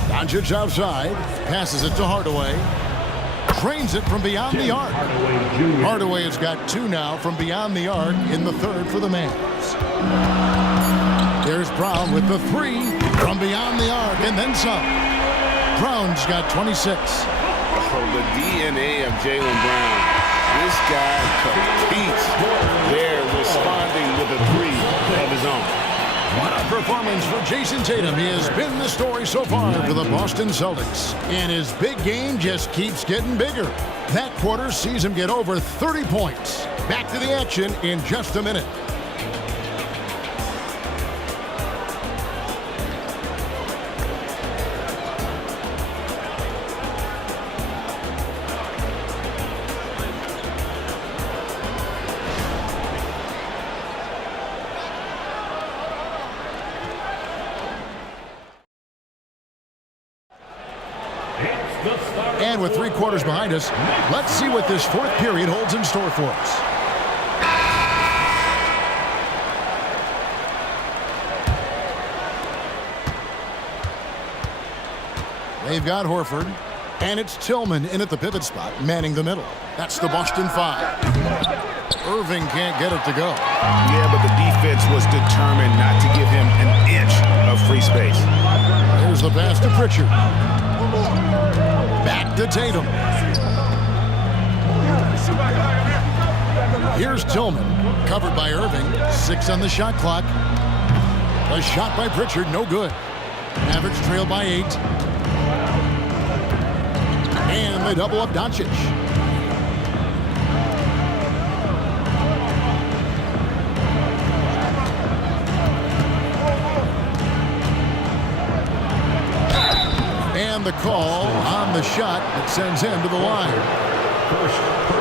Doncic outside, passes it to Hardaway. Drains it from beyond the arc. Hardaway has got 2 now from beyond the arc in the third for the Mavs. There's Brown with the 3 from beyond the arc and then some. Brown's got 26. Oh, the DNA of Jaylen Brown. This guy competes. They're responding with a 3 of his own. What a performance for Jason Tatum. He has been the story so far for the Boston Celtics. And his big game just keeps getting bigger. That quarter sees him get over 30 points. Back to the action in just a minute. And with 3 quarters behind us, let's see what this fourth period holds in store for us. They've got Horford, and it's Tillman in at the pivot spot, manning the middle. That's the Boston 5. Irving can't get it to go. Yeah, but the defense was determined not to give him an inch of free space. There's the pass to Pritchard. Back to Tatum. Here's Tillman, covered by Irving. 6 on the shot clock. A shot by Pritchard, no good. Mavericks trail by 8. And they double up Doncic. And the call on the shot that sends him to the line.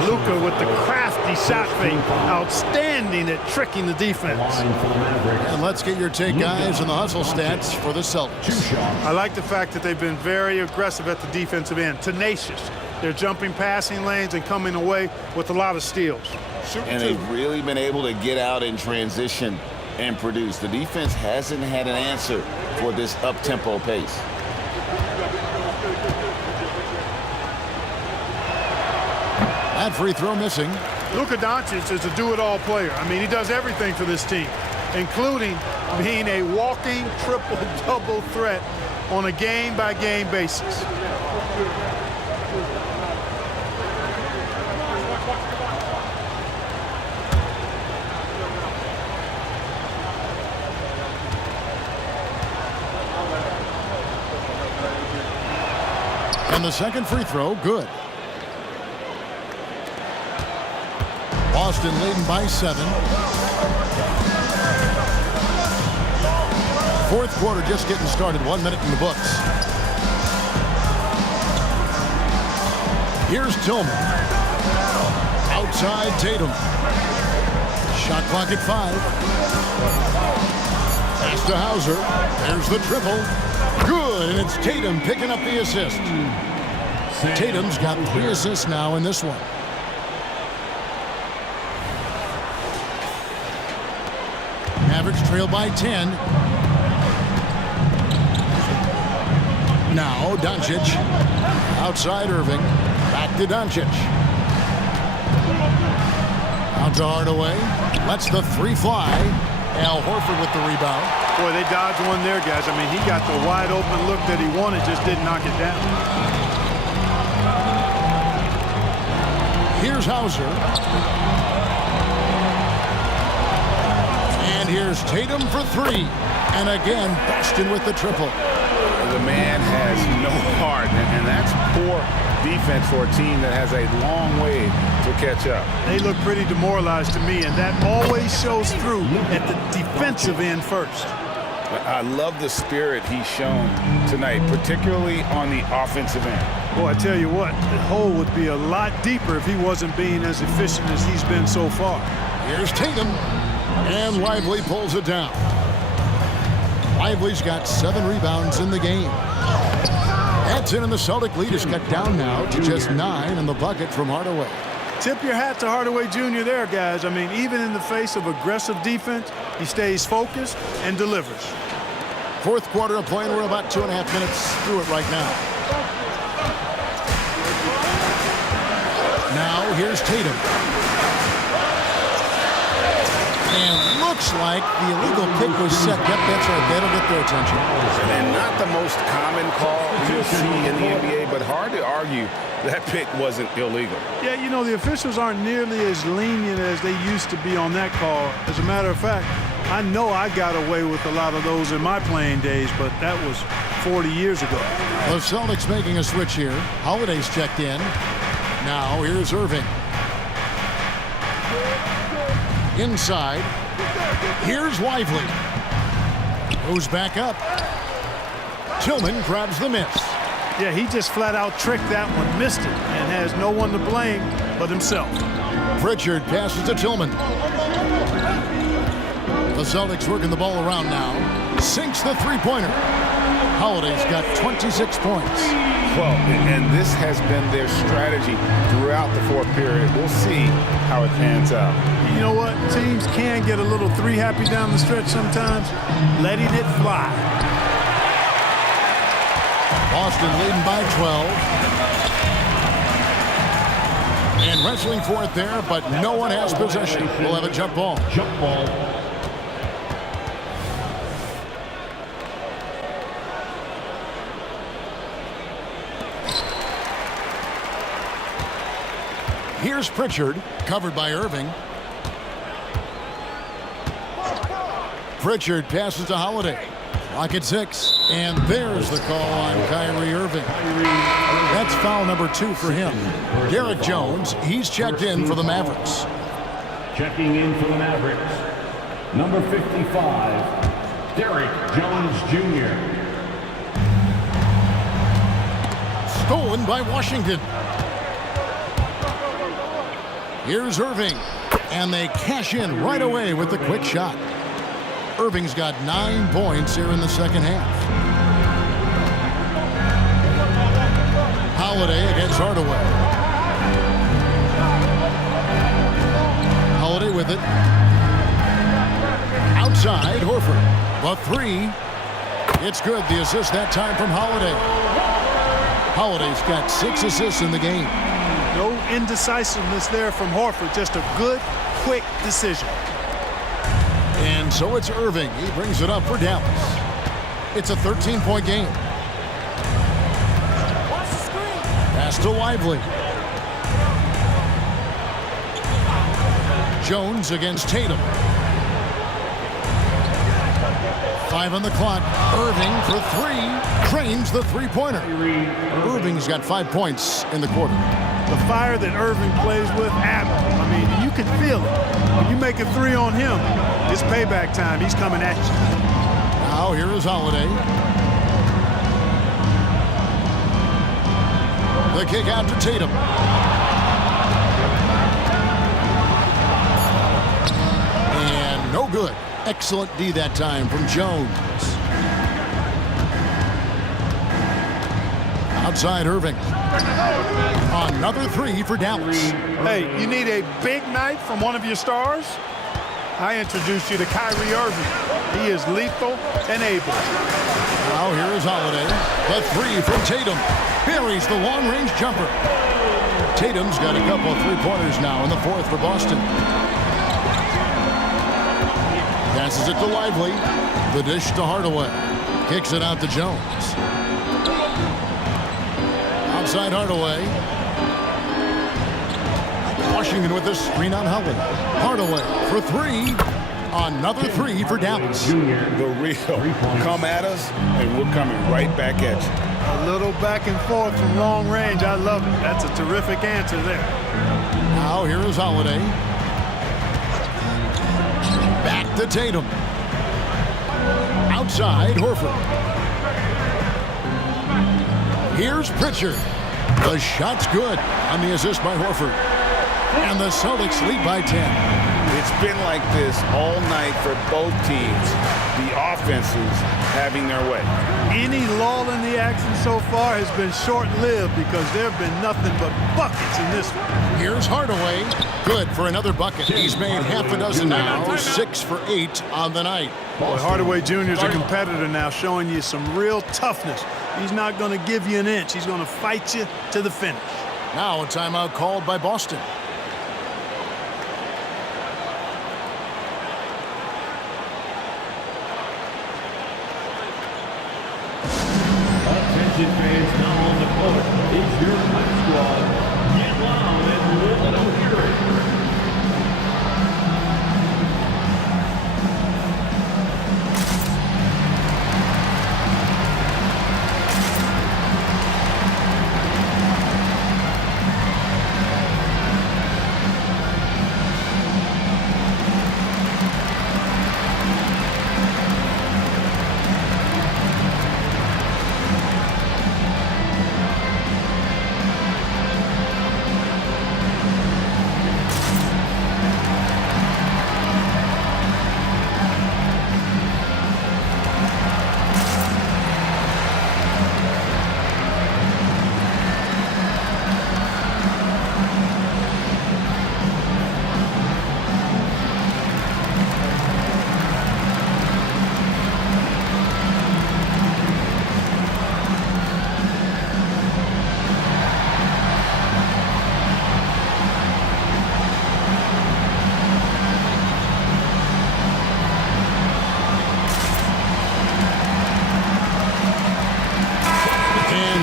Luka with the crafty shot fake. Outstanding at tricking the defense. And let's get your take, guys, on the hustle stats for the Celtics. I like the fact that they've been very aggressive at the defensive end. Tenacious. They're jumping passing lanes and coming away with a lot of steals. And they've really been able to get out in transition and produce. The defense hasn't had an answer for this up-tempo pace. That free throw missing. Luka Doncic is a do-it-all player. I mean, he does everything for this team, including being a walking triple-double threat on a game-by-game basis. And the second free throw, good. Boston leading by 7. Fourth quarter just getting started. 1 minute in the books. Here's Tillman. Outside Tatum. Shot clock at 5. Pass to Hauser. There's the triple. Good, and it's Tatum picking up the assist. Tatum's got 3 assists now in this one. Mavericks trail by 10. Now Doncic. Outside Irving. Back to Doncic. Out to Hardaway. Lets the 3 fly. Al Horford with the rebound. Boy, they dodged one there, guys. I mean, he got the wide open look that he wanted, just didn't knock it down. Here's Hauser. And here's Tatum for 3. And again, Boston with the triple. The man has no heart, and that's poor defense for a team that has a long way to catch up. They look pretty demoralized to me, and that always shows through at the defensive end first. I love the spirit he's shown tonight, particularly on the offensive end. Boy, I tell you what, the hole would be a lot deeper if he wasn't being as efficient as he's been so far. Here's Tatum, and Lively pulls it down. Lively's got 7 rebounds in the game. That's in, and the Celtic lead is cut down now to just 9 in the bucket from Hardaway. Tip your hat to Hardaway Jr. there, guys. I mean, even in the face of aggressive defense, he stays focused and delivers. Fourth quarter of play, and we're about 2.5 minutes through it right now. Now here's Tatum. And looks like the illegal pick was set. Yep, that's right. That'll get their attention. And not the most common call you see in the NBA, but hard to argue that pick wasn't illegal. Yeah, you know, the officials aren't nearly as lenient as they used to be on that call. As a matter of fact, I know I got away with a lot of those in my playing days, but that was 40 years ago. The Celtics making a switch here. Holiday's checked in. Now here's Irving. Inside. Here's Lively. Goes back up. Tillman grabs the miss. Yeah, he just flat out tricked that one, missed it, and has no one to blame but himself. Pritchard passes to Tillman. The Celtics working the ball around now. Sinks the three-pointer. Holiday's got 26 points. Well, and this has been their strategy throughout the fourth period. We'll see how it pans out. You know what? Teams can get a little three-happy down the stretch sometimes, letting it fly. Boston leading by 12. And wrestling for it there, but no one has possession. We'll have a jump ball. Jump ball. Here's Pritchard, covered by Irving. Pritchard passes to Holiday. Clock at 6, and there's the call on Kyrie Irving. That's foul number 2 for him. Derek Jones, he's checked in for the Mavericks. Checking in for the Mavericks, number 55, Derek Jones Jr. Stolen by Washington. Here's Irving, and they cash in right away with the quick shot. Irving's got 9 points here in the second half. Holiday against Hardaway. Holiday with it. Outside, Horford. The 3. It's good. The assist that time from Holiday. Holiday's got 6 assists in the game. No indecisiveness there from Horford. Just a good, quick decision. And so it's Irving. He brings it up for Dallas. It's a 13-point game. Pass to Lively. Jones against Tatum. 5 on the clock. Irving for 3. Trains the three-pointer. Irving's got 5 points in the quarter. The fire that Irving plays with, I mean, you can feel it. When you make a 3 on him, it's payback time. He's coming at you. Now here is Holiday. The kick out to Tatum. And no good. Excellent D that time from Jones. Outside Irving. Another 3 for Dallas. Hey, you need a big night from one of your stars? I introduced you to Kyrie Irving. He is lethal and able. Now here is Holiday. The 3 from Tatum. Buries the long-range jumper. Tatum's got a couple of three-pointers now in the fourth for Boston. Passes it to Lively. The dish to Hardaway. Kicks it out to Jones. Outside Hardaway. Washington with the screen on Holiday. Hardaway for 3. Another 3 for Dallas. The real come at us, and we're coming right back at you. A little back and forth from long range. I love it. That's a terrific answer there. Now here is Holiday. Back to Tatum. Outside Horford. Here's Pritchard. The shot's good on the assist by Horford. And the Celtics lead by 10. It's been like this all night for both teams. The offenses having their way. Any lull in the action so far has been short-lived because there have been nothing but buckets in this one. Here's Hardaway. Good for another bucket. He's made half a dozen now, 6 for 8 on the night. Boy, Hardaway Jr. is a competitor now, showing you some real toughness. He's not going to give you an inch. He's going to fight you to the finish. Now a timeout called by Boston. Attention fans now on the court. It's your high squad. Get loud and let them hear it.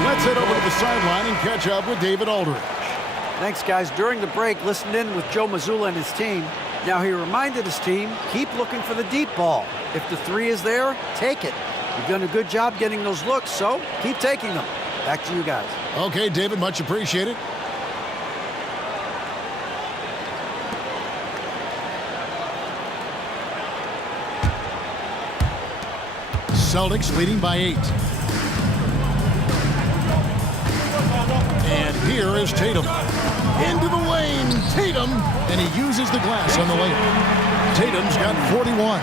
Let's head over to the sideline and catch up with David Aldridge. Thanks, guys. During the break, listened in with Joe Mazzulla and his team. Now, he reminded his team, keep looking for the deep ball. If the three is there, take it. You've done a good job getting those looks, so keep taking them. Back to you guys. Okay, David, much appreciated. Celtics leading by 8. And here is Tatum. Into the lane, Tatum, and he uses the glass on the layup. Tatum's got 41.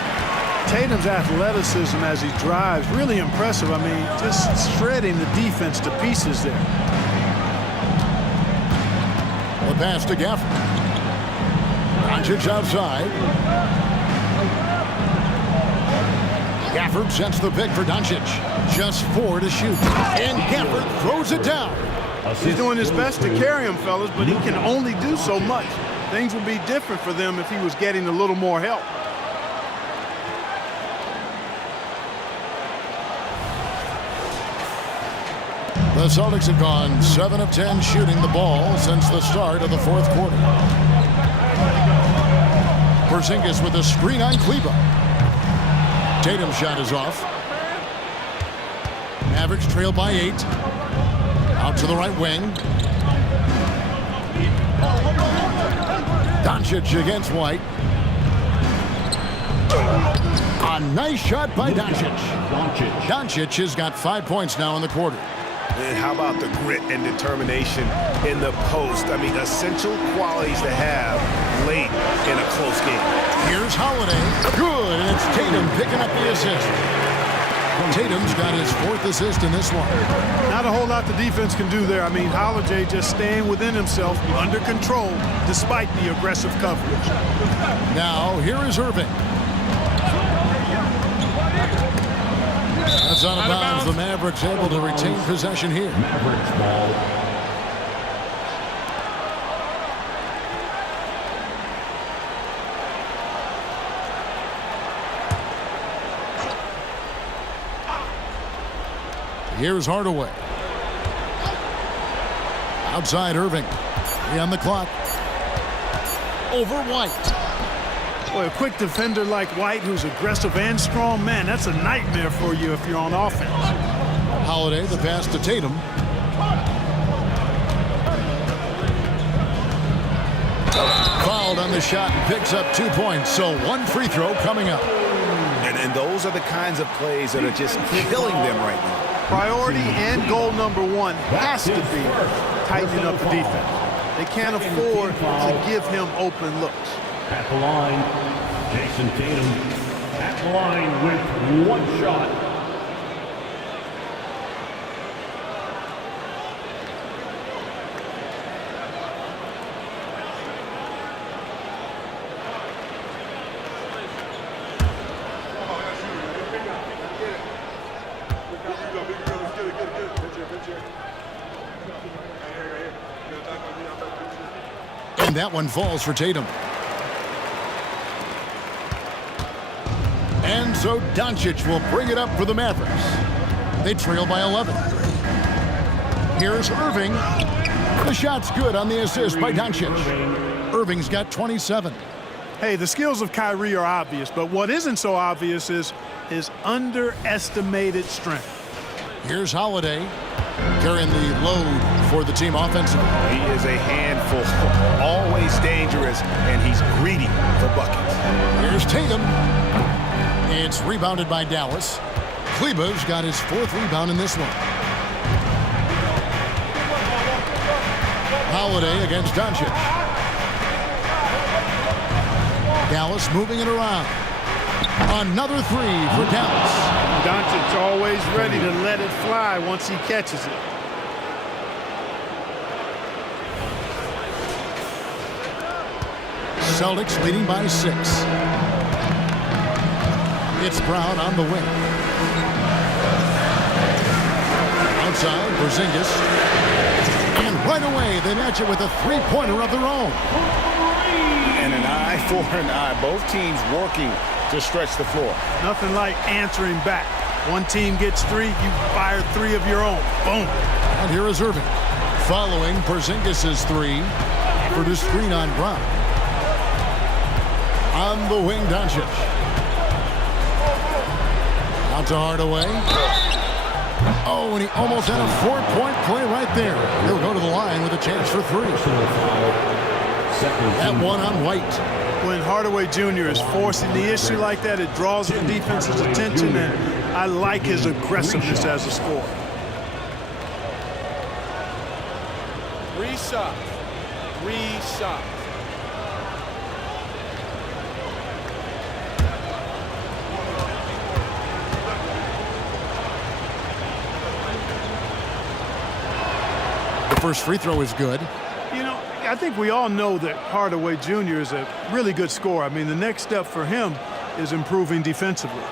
Tatum's athleticism as he drives, really impressive. I mean, just shredding the defense to pieces there. The pass to Gafford. Doncic outside. Gafford sends the pick for Doncic. Just 4 to shoot. And Gafford throws it down. He's doing his best to carry him, fellas, but he can only do so much. Things would be different for them if he was getting a little more help. The Celtics have gone 7 of 10 shooting the ball since the start of the fourth quarter. Porzingis with a screen on Kleber. Tatum's shot is off. Mavericks trail by 8. Out to the right wing. Doncic against White. A nice shot by Doncic. Doncic has got 5 points now in the quarter. And how about the grit and determination in the post? I mean, essential qualities to have late in a close game. Here's Holiday. Good, and it's Tatum picking up the assist. Tatum's got his 4th assist in this one. Not a whole lot the defense can do there. I mean, Holiday just staying within himself, under control, despite the aggressive coverage. Now, here is Irving. That's out of bounds. The Mavericks able to retain possession here. Mavericks ball. Here's Hardaway. Outside Irving. He on the clock. Over White. Boy, a quick defender like White, who's aggressive and strong, man, that's a nightmare for you if you're on offense. Holiday, the pass to Tatum. Fouled on the shot and picks up 2 points. So 1 free throw coming up. And those are the kinds of plays that are just killing them right now. Priority and goal number 1 has to be tightening up the defense. They can't afford to give him open looks. At the line, Jason Tatum at the line with 1 shot. And that one falls for Tatum. And so Doncic will bring it up for the Mavericks. They trail by 11. Here's Irving. The shot's good on the assist by Doncic. Irving's got 27. Hey, the skills of Kyrie are obvious, but what isn't so obvious is his underestimated strength. Here's Holiday carrying the load for the team offensively. He is a handful, always dangerous, and he's greedy for buckets. Here's Tatum. It's rebounded by Dallas. Kleber's got his 4th rebound in this one. Holiday against Doncic. Dallas moving it around. Another 3 for Dallas. Doncic always ready to let it fly once he catches it. Celtics leading by 6. It's Brown on the wing. Outside, Porzingis. And right away, they match it with a 3-pointer of their own. And an eye for an eye. Both teams working to stretch the floor. Nothing like answering back. One team gets 3, you fire 3 of your own. Boom. And here is Irving. Following Porzingis' 3 for the screen on Brown. On the wing, Doncic. Out to Hardaway. Oh, and he almost had a 4-point play right there. He'll go to the line with a chance for 3. That one on White. When Hardaway Jr. is forcing the issue like that, it draws the defense's attention, and I like his aggressiveness as a scorer. 3 shots. 3 shots. The first free throw is good. You know, I think we all know that Hardaway Jr. is a really good scorer. I mean, the next step for him is improving defensively.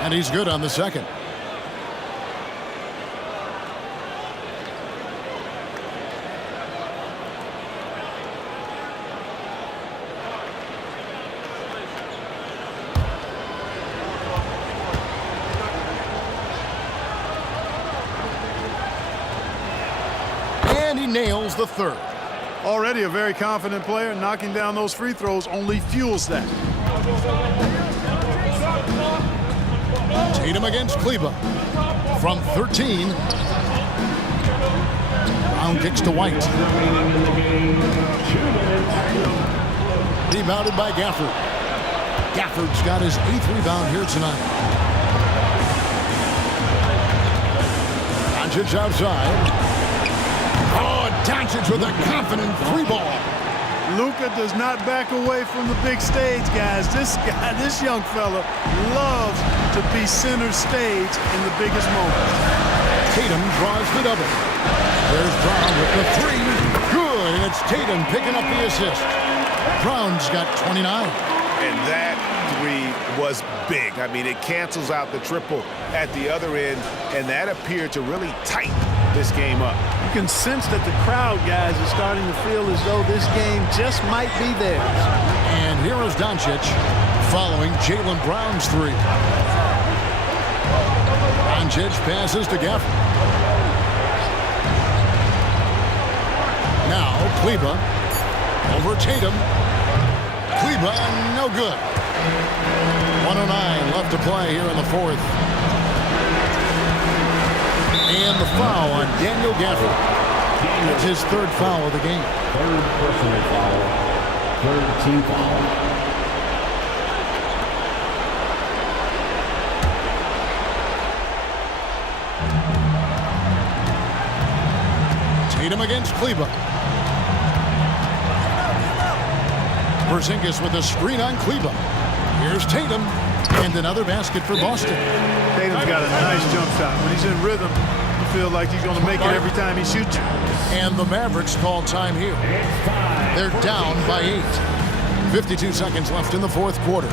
And he's good on the second. And he nails the third. Already a very confident player. Knocking down those free throws only fuels that. Tatum against Kleber. From 13. Brown kicks to White. Rebounded by Gafford. Gafford's got his 8th rebound here tonight. Doncic outside. Oh, Doncic with a confident 3-ball. Luka does not back away from the big stage, guys. This young fella loves to be center stage in the biggest moments. Tatum draws the double. There's Brown with the 3. Good, and it's Tatum picking up the assist. Brown's got 29. And that 3 was big. I mean, it cancels out the triple at the other end, and that appeared to really tighten this game up. You can sense that the crowd, guys, is starting to feel as though this game just might be theirs. And here is Doncic following Jaylen Brown's 3. Doncic passes to Gafford. Now Kleber over Tatum. Kleber, no good. 1:09 left to play here in the 4th. And the foul on Daniel Gafford. It's his 3rd foul of the game. 3rd personal foul. 3rd team foul. Tatum against Kleber. Porzingis with a screen on Kleber. Here's Tatum. And another basket for Boston. Tatum's got a nice jump shot. When he's in rhythm, you feel like he's going to make it every time he shoots you. And the Mavericks call time here. They're down by 8. 52 seconds left in the fourth quarter.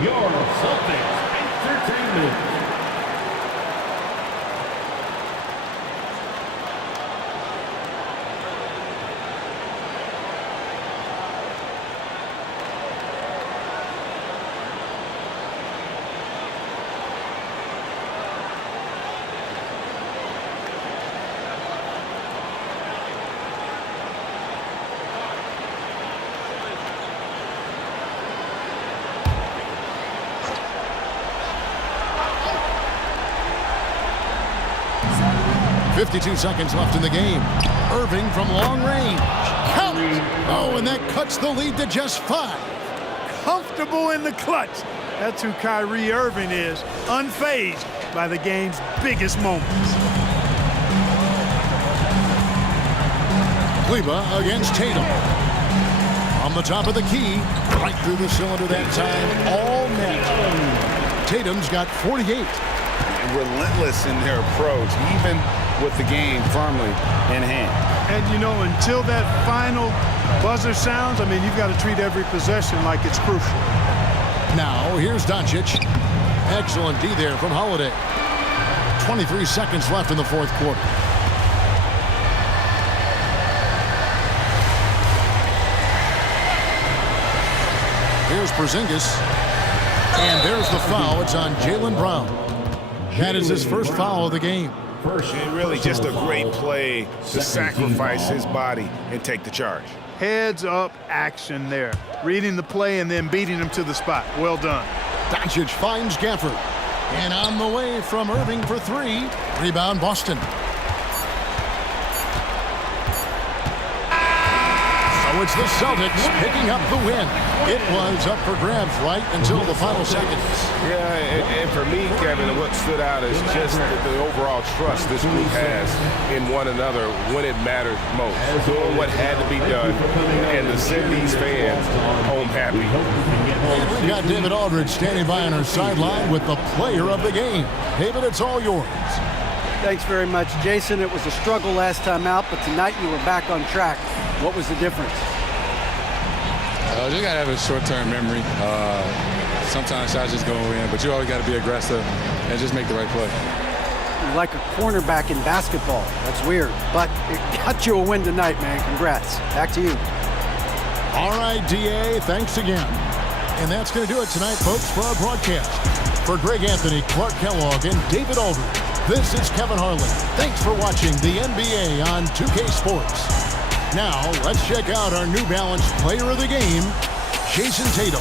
Your Celtics Entertainment. .52 seconds left in the game. Irving from long range. Count! Oh, and that cuts the lead to just 5. Comfortable in the clutch. That's who Kyrie Irving is, unfazed by the game's biggest moments. Kleber against Tatum. On the top of the key, right through the cylinder that time, all net. Tatum's got 48. Relentless in their approach, even with the game firmly in hand. And, you know, until that final buzzer sounds, I mean, you've got to treat every possession like it's crucial. Now, here's Doncic. Excellent D there from Holiday. 23 seconds left in the fourth quarter. Here's Porzingis. And there's the foul. It's on Jaylen Brown. That is his first foul of the game. And really just a great play to sacrifice his body and take the charge. Heads up action there. Reading the play and then beating him to the spot. Well done. Doncic finds Gafford. And on the way from Irving for 3. Rebound Boston. So it's the Celtics picking up the win. It was up for grabs right until the final seconds. Yeah, and for me, Kevin, what stood out is just the overall trust this group has in one another when it matters most. Doing what had to be done and to send these fans home happy. And we've got David Aldridge standing by on our sideline with the player of the game. David, it's all yours. Thanks very much, Jason. It was a struggle last time out, but tonight you were back on track. What was the difference? You got to have a short-term memory. Sometimes shots just go in, but you always got to be aggressive and just make the right play. You're like a cornerback in basketball. That's weird, but it got you a win tonight, man. Congrats. Back to you. All right, DA, thanks again. And that's going to do it tonight, folks, for our broadcast. For Greg Anthony, Clark Kellogg, and David Aldridge, this is Kevin Harlan. Thanks for watching the NBA on 2K Sports. Now, let's check out our New Balance player of the game, Jason Tatum.